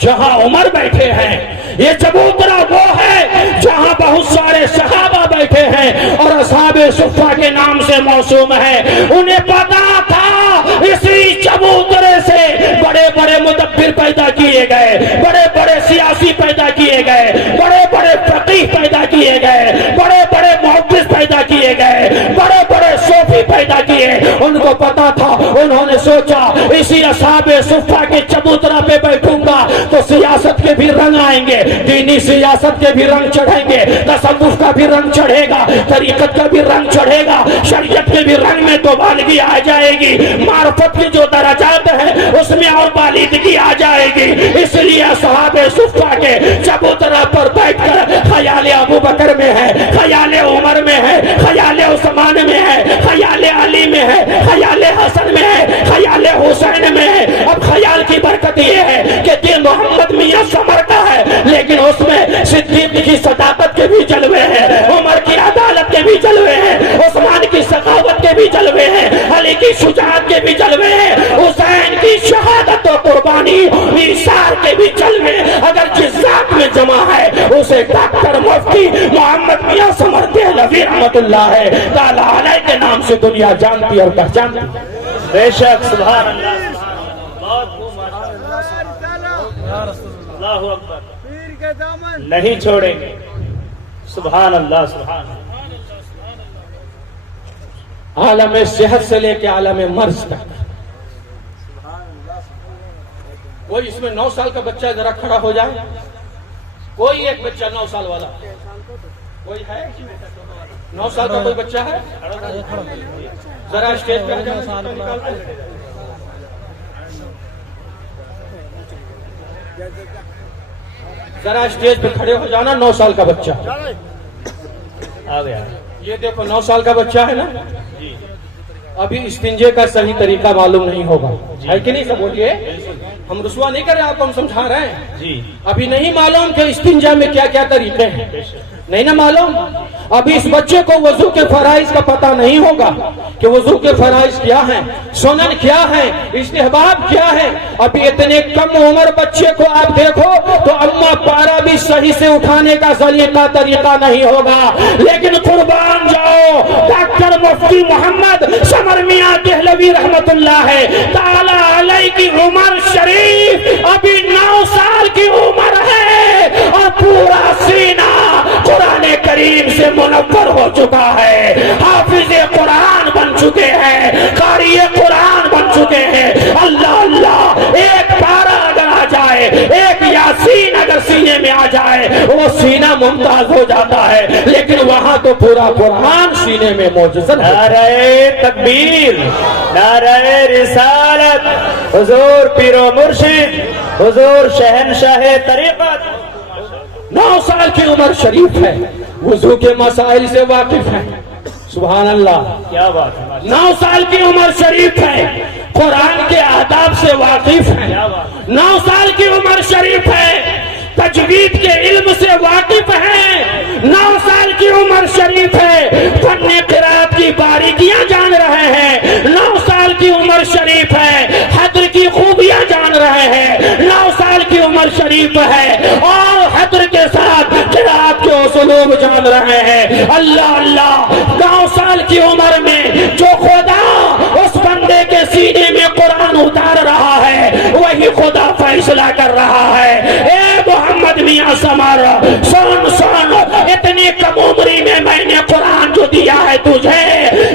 جہاں عمر بیٹھے ہیں، یہ چبوترا وہ ہے جہاں بہت سارے صحابہ بیٹھے ہیں اور اصحاب صفہ کے نام سے موسوم ہے۔ انہیں پتا تھا اسی چبوترے سے بڑے بڑے مدبر پیدا کیے گئے، بڑے بڑے سیاسی پیدا کیے گئے، بڑے بڑے فقیہ پیدا کیے گئے، بڑے بڑے محدث پیدا کیے گئے، بڑے بڑے صوفی پیدا کیے۔ ان کو پتا تھا، انہوں نے سوچا اسی اصحاب صفہ کے چبوترا پہ بیٹھوں گا تو سیاست کے بھی رنگ آئیں گے، دینی سیاست کے بھی رنگ چڑھیں گے، تصوف کا بھی رنگ چڑھے گا، طریقت کا بھی رنگ چڑھے گا، شریعت کے بھی رنگ میں تو بالغی آ جائے گی، معرفت کی جو درجات ہیں اس میں اور بالیدگی آ جائے گی۔ اس لیے اصحاب صفہ کے چبوترا پر بیٹھ کر خیال ابو بکر میں ہے، خیال عمر میں ہے، خیال عثمان میں ہے، خیال علی میں ہے، خیال حسن میں ہے، خیال حسین میں ہے۔ اب خیال کی برکت یہ ہے کہ دل محمد میاں سمر کا ہے، لیکن اس میں صدیق کی صداقت کے بھی جلوے ہیں، عمر کی عدالت کے بھی جلوے ہیں، عثمان کی سخاوت کے بھی جلوے ہیں، علی کی شجاعت کے بھی جلوے ہیں، حسین کی شہادت و قربانی ایثار کے بھی جلوے۔ اگر جس ذات میں جمع ہے اسے ڈاکٹر مفتی محمد میاں سمر دہلوی رحمت اللہ تعالی علیہ کے نام سے دنیا جانتی اور پہچانتی۔ بے شک، سبحان اللہ، بہت بہت خوب ماشاءاللہ اللہ اکبر نہیں چھوڑیں گے سبحان اللہ سبحان اللہ عالم صحت سے لے کے عالم مرض تک کوئی اس میں 9 سال کا بچہ ذرا کھڑا ہو جائے کوئی ایک بچہ 9 سال والا کوئی ہے 9 سال کا کوئی بچہ ہے ذرا اسٹیج پہ آ جائے ذرا اسٹیج پہ کھڑے ہو جانا 9 سال کا بچہ آ گیا یہ دیکھو 9 سال کا بچہ ہے نا ابھی استنجے کا صحیح طریقہ معلوم نہیں ہوگا ہے کہ نہیں سب بولیے ہم رسوا نہیں کر رہے آپ کو ہم سمجھا رہے ہیں جی ابھی نہیں معلوم کہ استنجا میں کیا کیا طریقے ہیں نہیں نا معلوم ابھی اس بچے کو وضو کے فرائض کا پتہ نہیں ہوگا کہ وضو کے فرائض کیا ہیں سنن کیا ہیں استحباب کیا ہے ابھی اتنے کم عمر بچے کو آپ دیکھو تو اما پارا بھی صحیح سے اٹھانے کا سلیقہ طریقہ نہیں ہوگا لیکن قربان جاؤ ڈاکٹر مفتی محمد سمر میاں دہلوی رحمت اللہ تعالی علیہ کی عمر شریف ابھی 9 سال کی عمر ہے اور پورا سینہ قرآن کریم سے منور ہو چکا ہے حافظ قرآن بن چکے ہیں قاری قرآن بن چکے ہیں اللہ اللہ ایک پارا اگر آ جائے ایک یاسین اگر سینے میں آ جائے وہ سینہ ممتاز ہو جاتا ہے لیکن وہاں تو پورا قرآن سینے میں موجود ہے نعرہ تکبیر نعرہ رسالت حضور پیر و مرشد حضور شہنشاہ طریقت 9 سال کی عمر شریف ہے وضو کے مسائل سے واقف ہے سبحان اللہ کیا بات ہے 9 سال کی عمر شریف ہے قرآن کے آداب سے واقف ہے 9 سال کی عمر شریف ہے تجوید کے علم سے واقف ہے 9 سال کی عمر شریف ہے فن قرات کی باریکیاں جان رہے ہیں 9 سال کی عمر شریف ہے حدر کی خوبیاں جان رہے ہیں 9 سال کی عمر شریف ہے اور حدر کے ساتھ قرات کے اسلوب جان رہے ہیں اللہ اللہ 9 سال کی عمر میں جو خدا اس بندے کے سینے میں قرآن اتار رہا ہے وہی خدا فیصلہ کر رہا ہے اے محمد میاں سمر سن اتنی کم عمری میں نے قرآن جو دیا ہے تجھے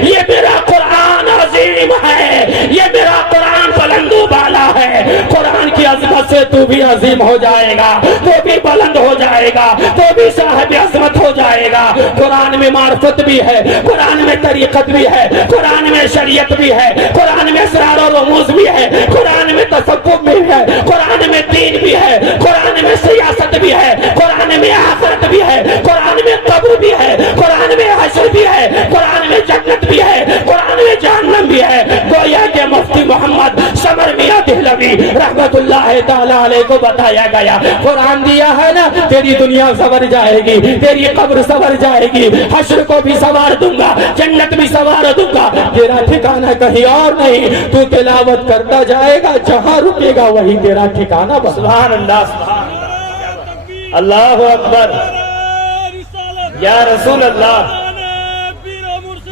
یہ میرا قرآن عظیم ہے یہ میرا قرآن بلند و بالا ہے قرآن کی عظمت سے تو بھی عظیم ہو جائے گا تو بھی بلند ہو جائے گا تو بھی صاحب عظمت ہو جائے گا قرآن میں معرفت بھی ہے قرآن میں طریقت بھی ہے قرآن میں شریعت بھی ہے قرآن میں اسرار و رموز بھی ہے قرآن میں تصوف بھی ہے قرآن میں دین بھی ہے قرآن میں سیاست بھی ہے قرآن میں آخرت بھی ہے قرآن میں قبر بھی ہے قرآن میں حشر بھی ہے قرآن میں جنت بھی ہے قرآن میں جہنم بھی ہے گویا کہ مفتی محمد سمر میاں دہلوی رحمت اللہ تعالی علیہ کو بتایا گیا قرآن دیا ہے نا تیری دنیا سنور جائے گی تیری قبر سنور جائے گی حشر کو بھی سنوار دوں گا جنت بھی سنوار دوں گا تیرا ٹھکانہ کہیں اور نہیں تو تلاوت کرتا جائے گا جہاں رکے گا وہی تیرا ٹھکانہ بس سبحان اللہ سبحان اللہ اکبر یا رسول اللہ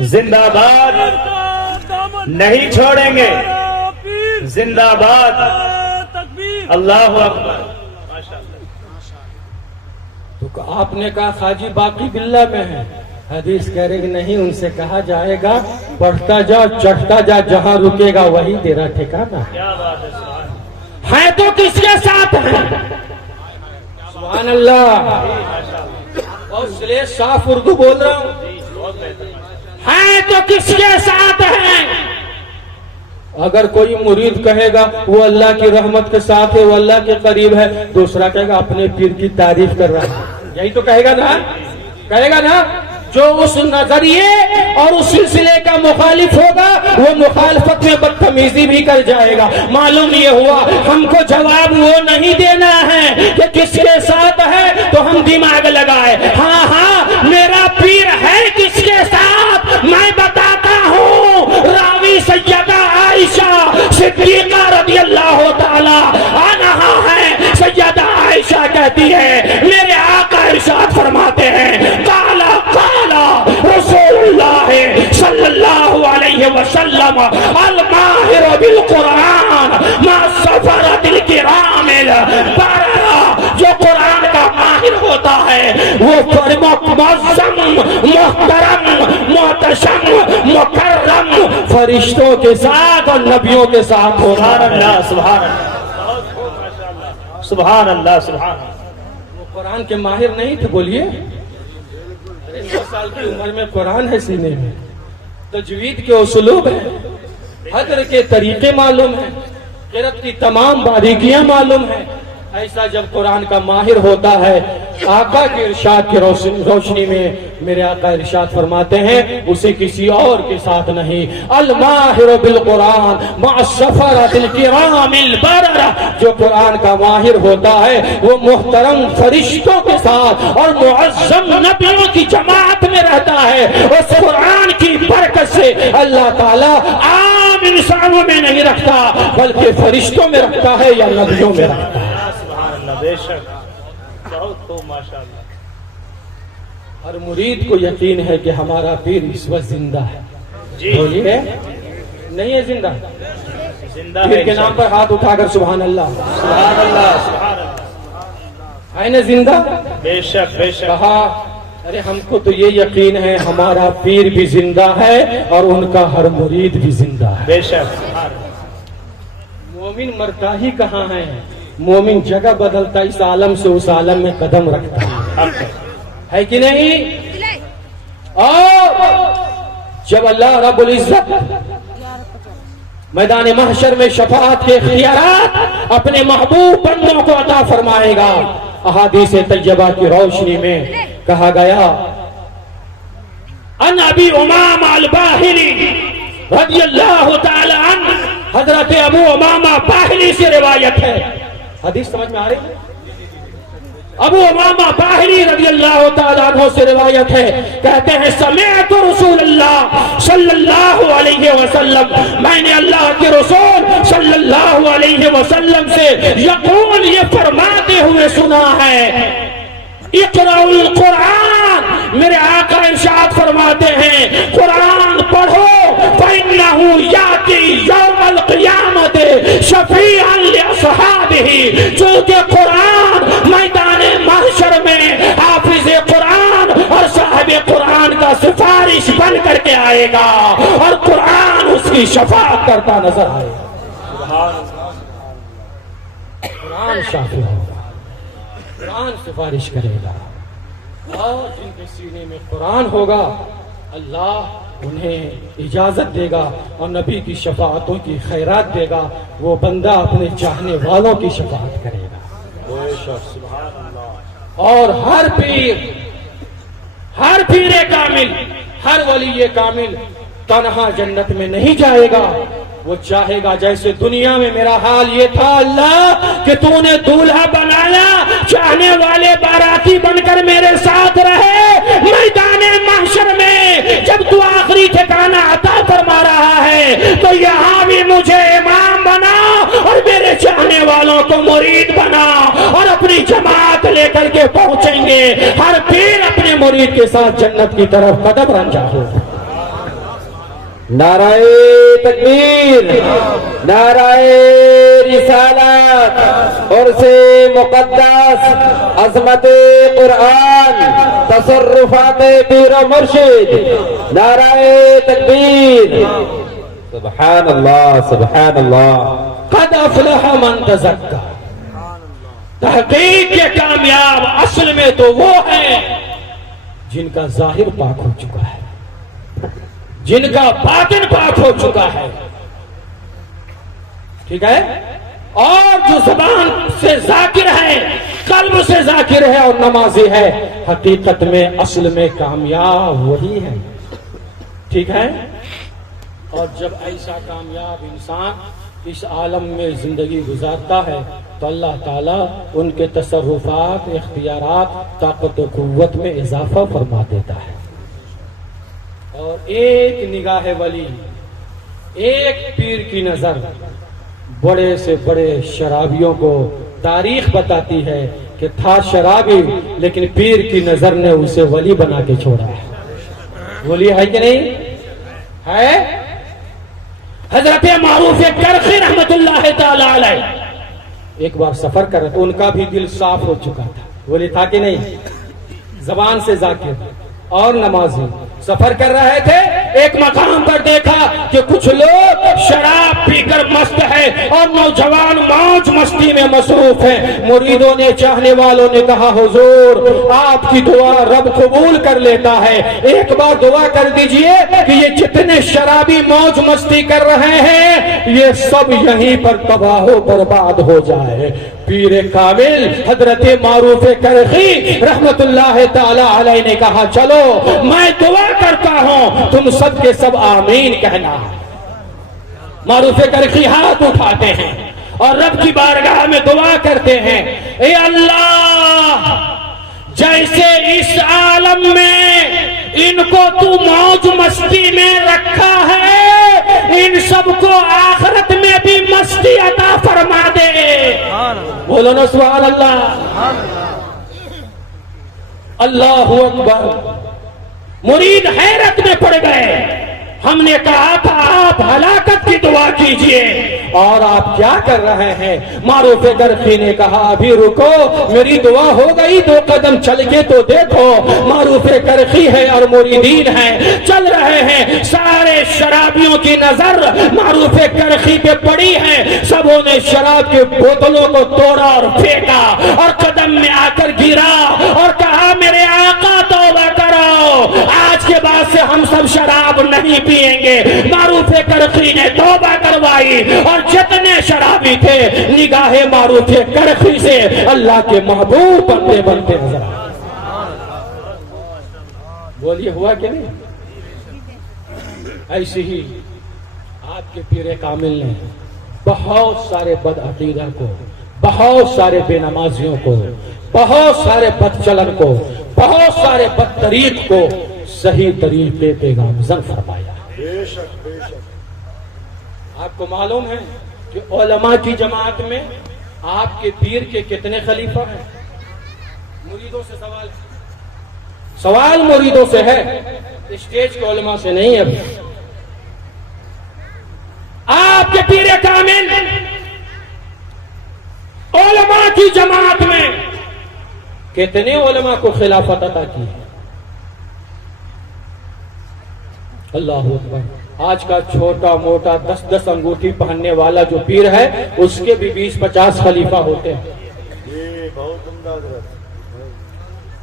زندہ باد نہیں چھوڑیں گے زندہ باد اللہ اکبر تو آپ نے کہا خواجہ باقی باللہ میں ہے حدیث کہہ رہے کہ نہیں ان سے کہا جائے گا بڑھتا جا چڑھتا جا جہاں رکے گا وہی تیرا ٹھکانہ ہے تو کس کے ساتھ ہے سبحان اللہ اور صاف اردو بول رہا ہوں ہے تو کس کے ساتھ ہے اگر کوئی مرید کہے گا وہ اللہ کی رحمت کے ساتھ ہے وہ اللہ کے قریب ہے دوسرا کہے گا اپنے پیر کی تعریف کر رہا ہے یہی تو کہے گا نا جو اس نظریے اور اس سلسلے کا مخالف ہوگا وہ مخالفت میں بدتمیزی بھی کر جائے گا معلوم یہ ہوا ہم کو جواب وہ نہیں دینا ہے کہ کس کے ساتھ ہے تو ہم دماغ لگائے ہاں میرا پیر ہے کس کے ساتھ میں بتاتا ہوں راوی سیدہ عائشہ صدیقہ رضی اللہ تعالی عنہا ہے سیدہ عائشہ کہتی ہے میرے آقا ارشاد فرماتے ہیں قال رسول اللہ صلی اللہ علیہ وسلم الماہر بالقرآن ما صفا جو قرآن کا ماہر ہوتا ہے وہ معظم، محترم، محتشم، مکرم فرشتوں کے ساتھ اور نبیوں کے ساتھ ہوتا ہے۔ سبحان اللہ، سبحان اللہ، سبحان اللہ۔ وہ قرآن کے ماہر نہیں تھے، بولیے 9 سال کی عمر میں قرآن ہے سینے میں، تجوید کے اسلوب ہیں، حضر کے طریقے معلوم ہیں، قرأت کی تمام باریکیاں معلوم ہیں۔ ایسا جب قرآن کا ماہر ہوتا ہے، آقا کے ارشاد کی روشنی میں میرے آقا ارشاد فرماتے ہیں اسے کسی اور کے ساتھ نہیں، الماہر بالقرآن مع السفرۃ الکرام البررہ، جو قرآن کا ماہر ہوتا ہے وہ محترم فرشتوں کے ساتھ اور معظم نبیوں کی جماعت میں رہتا ہے۔ اس قرآن کی برکت سے اللہ تعالیٰ عام انسانوں میں نہیں رکھتا بلکہ فرشتوں میں رکھتا ہے یا نبیوں میں رکھتا ہے۔ بے شک، بہت خوب، ماشاءاللہ۔ ہر مرید کو یقین ہے کہ ہمارا پیر اس وقت زندہ ہے، جی بولیے نہیں ہے زندہ؟ زندہ ہے پیر کے نام پر ہاتھ اٹھا کر سبحان اللہ، سبحان اللہ، سبحان اللہ، ہے نا زندہ؟ بے شک، بے شک۔ کہا ارے ہم کو تو یہ یقین ہے ہمارا پیر بھی زندہ ہے اور ان کا ہر مرید بھی زندہ ہے۔ بے شک، سبحان اللہ۔ مومن مرتا ہی کہاں ہے؟ مومن جگہ بدلتا، اس عالم سے اس عالم میں قدم رکھتا ہے کہ نہیں؟ اور جب اللہ رب العزت میدان محشر میں شفاعت کے اختیارات اپنے محبوب بندوں کو عطا فرمائے گا، احادیث طیبہ کی روشنی میں کہا گیا ان ابی امامہ الباہلی رضی اللہ تعالی عنہ، حضرت ابو امامہ باہلی سے روایت ہے، حدیث سمجھ میں آ رہی ہے؟ ابو امامہ باہلی رضی اللہ تعالیٰ عنہ سے روایت ہے، کہتے ہیں سمعت رسول اللہ صلی اللہ علیہ وسلم، میں نے اللہ کے رسول صلی اللہ علیہ وسلم سے یقول یہ فرماتے ہوئے سنا ہے، اقرأوا القرآن، میرے آقا ارشاد فرماتے ہیں قرآن پڑھو فَإِنَّهُ يَأْتِي يَوْمَ الْقِيَامَةِ شَفِيعًا لِأَصْحَابِهِ، چونکہ قرآن میدان محشر میں حافظ قرآن اور صاحب قرآن کا سفارش بن کر کے آئے گا اور قرآن اس کی شفاعت کرتا نظر آئے گا۔ قرآن شافع ہوگا، قرآن سفارش کرے گا، اور جن کے سینے میں قرآن ہوگا اللہ انہیں اجازت دے گا اور نبی کی شفاعتوں کی خیرات دے گا، وہ بندہ اپنے چاہنے والوں کی شفاعت کرے گا۔ اور ہر پیر کامل، ہر ولی کامل تنہا جنت میں نہیں جائے گا، وہ چاہے گا جیسے دنیا میں میرا حال یہ تھا اللہ کہ تو نے دولہا بنایا، چاہنے والے باراتی بن کر میرے ساتھ رہے، میدان محشر میں جب تو آخری ٹھکانہ عطا فرما رہا ہے تو یہاں بھی مجھے امام بنا اور میرے چاہنے والوں کو مرید بنا، اور اپنی جماعت لے کر کے پہنچیں گے، ہر پیر اپنے مرید کے ساتھ جنت کی طرف قدم رنجا ہو۔ نعرہ تکبیر، نعرہ رسالت، عرص مقدس، عظمت قرآن، تصرفات پیر و مرشد، نعرہ تکبیر، سبحان اللہ، سبحان اللہ۔ قد افلح من تزکا، تحقیق کے کامیاب اصل میں تو وہ ہیں جن کا ظاہر پاک ہو چکا ہے، جن کا باطن پاک ہو چکا ہے، ٹھیک ہے، اور جو زبان سے ذاکر ہے، قلب سے ذاکر ہے اور نمازی ہے، حقیقت میں اصل میں کامیاب وہی ہے، ٹھیک ہے۔ اور جب ایسا کامیاب انسان اس عالم میں زندگی گزارتا ہے تو اللہ تعالیٰ ان کے تصرفات، اختیارات، طاقت و قوت میں اضافہ فرما دیتا ہے، اور ایک نگاہ ولی، ایک پیر کی نظر بڑے سے بڑے شرابیوں کو تاریخ بتاتی ہے کہ تھا شرابی لیکن پیر کی نظر نے اسے ولی بنا کے چھوڑا ہے۔ ولی ہے کہ نہیں ہے؟ حضرت معروف کرخی رحمت اللہ تعالی علیہ ایک بار سفر کر رہے تھے، ان کا بھی دل صاف ہو چکا تھا، بولے تھا کہ نہیں، زبان سے ذاکر اور نمازی سفر کر رہے تھے، ایک مقام پر دیکھا کہ کچھ لوگ شراب پی کر مست ہے اور نوجوان موج مستی میں مصروف ہیں۔ مریدوں نے، چاہنے والوں نے کہا حضور آپ کی دعا رب قبول کر لیتا ہے، ایک بار دعا کر دیجئے کہ یہ جتنے شرابی موج مستی کر رہے ہیں یہ سب یہیں پر تباہ و برباد ہو جائے۔ پیر کامل حضرت معروف کرخی رحمت اللہ تعالی علیہ نے کہا چلو میں دعا کرتا ہوں، تم سب کے سب آمین کہنا۔ معروف کرخی ہاتھ اٹھاتے ہیں اور رب کی بارگاہ میں دعا کرتے ہیں، اے اللہ جیسے اس عالم میں ان کو تو موج مستی میں رکھا ہے، ان سب کو آخرت میں بھی مستی عطا فرما دے۔ بولو نا سبحان اللہ، اللہ اکبر۔ مرید حیرت میں پڑ گئے، ہم نے کہا تھا آپ ہلاکت کی دعا کیجئے اور آپ کیا کر رہے ہیں؟ معروف کرخی نے کہا ابھی رکو، میری دعا ہو گئی، 2 قدم چل کے تو دیکھو۔ معروف کرخی ہے اور مریدین ہیں، چل رہے ہیں، سارے شرابیوں کی نظر معروف کرخی پہ پڑی ہے، سبوں نے شراب کے بوتلوں کو توڑا اور پھینکا اور قدم میں آ کر گرا اور کہا میرے آقا توبہ کرو، آج کے بعد سے ہم سب شراب نہیں پیئیں گے۔ معروف کرخی نے توبہ کروائی اور جتنے شرابی تھے نگاہ معروف کرخی سے اللہ کے محبوب بنتے بنتے نظر آئے۔ بولیے ہوا کہ نہیں؟ ایسے ہی آپ کے پیر کامل نے بہت سارے بد عقیدہ کو، بہت سارے بے نمازیوں کو، بہت سارے بد چلن کو، بہت سارے بد طریق کو صحیح طریقے پہ گامزن فرمایا۔ آپ کو معلوم ہے کہ علماء کی جماعت میں آپ کے پیر کے کتنے خلیفہ ہیں؟ مریدوں سے سوال مریدوں سے ہے، اسٹیج کے علماء سے نہیں ہے۔ ابھی آپ کے پیر کامل علماء کی جماعت میں کتنے علماء کو خلافت عطا کی ہے؟ اللہ اکبر۔ آج کا چھوٹا موٹا 10 انگوٹھی پہننے والا جو پیر ہے اس کے بھی 20-50 خلیفہ ہوتے ہیں،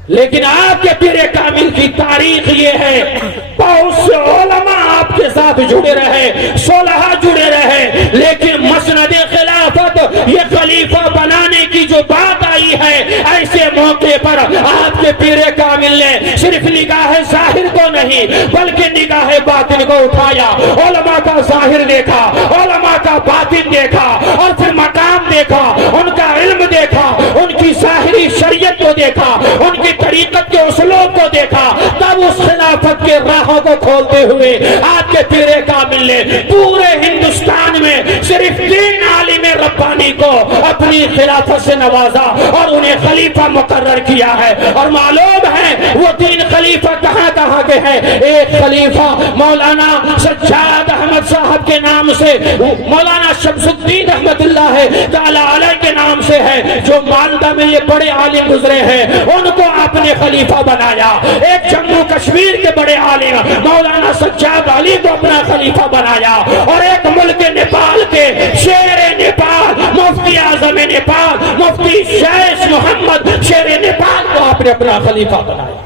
لیکن آپ کے پیر کامل کی تاریخ یہ ہے بہت سے علماء آپ کے ساتھ جڑے رہے، صلحاء جڑے رہے، لیکن مسند خلافت یہ خلیفہ بنانے کی جو بات آئی ہے ایسے موقع پر آپ کے پیر کامل نے صرف نگاہ ظاہر کو نہیں بلکہ نگاہ باطن کو اٹھایا، علماء کا ظاہر دیکھا، علماء کا باطن دیکھا اور پھر مقام دیکھا، ان کا علم دیکھا، ان کی ظاہری شریعت کو دیکھا، ان کی طریقت کے اسلوب کو دیکھا، تب اس خلافت کے راہوں کو کھولتے ہوئے آپ کے پیر کامل نے پورے ہندوستان میں صرف 3 عالم ربانی کو اپنی خلافت سے نوازا اور انہیں خلیفہ مقرر کیا ہے۔ اور معلوم ہے وہ 3 خلیفہ کہاں کہاں کے ہیں؟ ایک خلیفہ مولانا سجاد احمد صاحب کے نام سے، مولانا شمس الدین رحمت اللہ تعالی علیہ کے نام سے ہے، جو مالدہ میں یہ بڑے عالم گزرے ہیں، ان کو آپ نے خلیفہ بنایا۔ ایک جموں کشمیر کے بڑے عالم مولانا سجاد علی کو اپنا خلیفہ بنایا، اور ایک ملک نیپال کے شیر نیپال مفتی اعظم نیپال مفتی شیخ محمد شیر نیپال کو آپ نے اپنا خلیفہ بنایا۔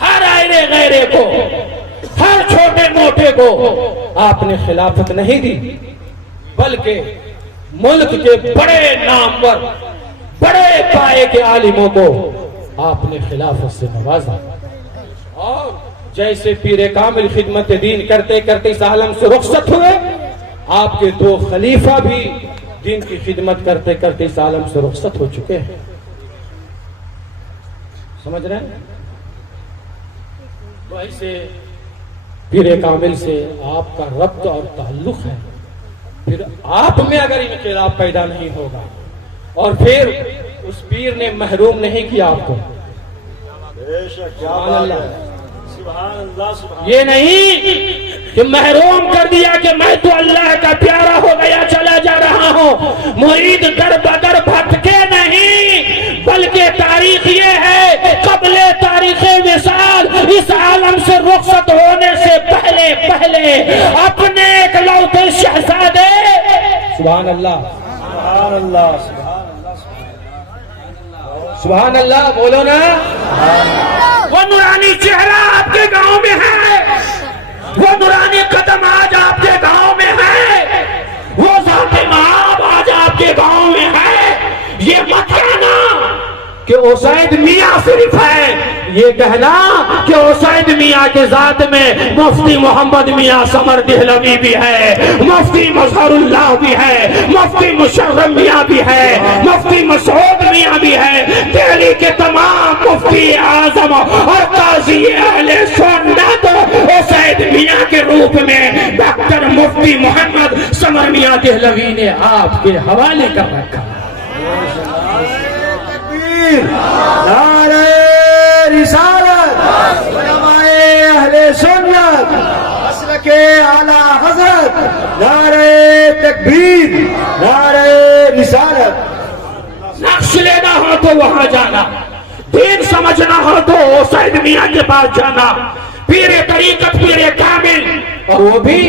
ہر آئرے غیرے کو، ہر چھوٹے موٹے کو آپ نے خلافت نہیں دی، بلکہ ملک کے بڑے نامور بڑے پائے کے عالموں کو آپ نے خلافت سے نوازا۔ اور جیسے پیر کامل خدمت دین کرتے کرتے اس عالم سے رخصت ہوئے، آپ کے 2 خلیفہ بھی دین کی خدمت کرتے کرتے اس عالم سے رخصت ہو چکے ہیں۔ سمجھ رہے ہیں؟ تو ایسے پیر کامل سے آپ کا ربط اور تعلق ہے، پھر آپ میں اگر انقلاب پیدا نہیں ہوگا اور پھر اس پیر نے محروم نہیں کیا آپ کو، سبحان اللہ، یہ نہیں کہ محروم کر دیا کہ میں تو اللہ کا پیارا ہو گیا چلا جا رہا ہوں، مرید در بدر بھٹکے نہیں، بلکہ تاریخ یہ ہے قبل تاریخ وصال اس عالم سے رخصت ہونے سے پہلے اپنے اکلوتے شہزادے سبحان اللہ سبحان اللہ سبحان اللہ بولو نا. وہ نورانی چہرہ آپ کے گاؤں میں ہے، وہ نورانی قدم آج آپ کے گاؤں میں ہے، وہ ذات مآب آج آپ کے گاؤں میں ہے. یہ مت کہنا کہ اسید میاں صرف ہے، یہ کہنا کہ اسید میاں کے ذات میں مفتی محمد میاں سمر دہلوی بھی ہے، مفتی مظہر اللہ بھی ہے، مفتی مشرف میاں بھی ہے، مفتی مسعود میاں بھی ہے. دہلی کے تمام مفتی اعظم اور قاضی اہل سنت اسید میاں کے روپ میں ڈاکٹر مفتی محمد سمر میاں دہلوی نے آپ کے حوالے کر رکھا. نعرہ رسالت، علماء اہل سنت، مسلک اعلی حضرت، نعرہ تکبیر، نعرہ رسالت. نقش لینا ہو تو وہاں جانا، دین سمجھنا ہو تو اسید میاں کے پاس جانا. پیر طریقت، پیر کامل، اور وہ بھی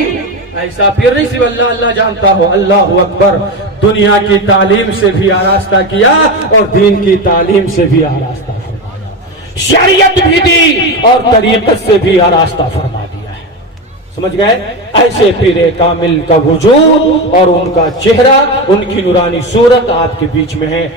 ایسا پھر نہیں صرف اللہ اللہ جانتا ہو. اللہ اکبر. دنیا کی تعلیم سے بھی آراستہ کیا اور دین کی تعلیم سے بھی آراستہ فرمایا، شریعت بھی دی اور طریقت سے بھی آراستہ فرما دیا ہے. سمجھ گئے؟ ایسے پیر کامل کا وجود اور ان کا چہرہ، ان کی نورانی صورت آپ کے بیچ میں ہے.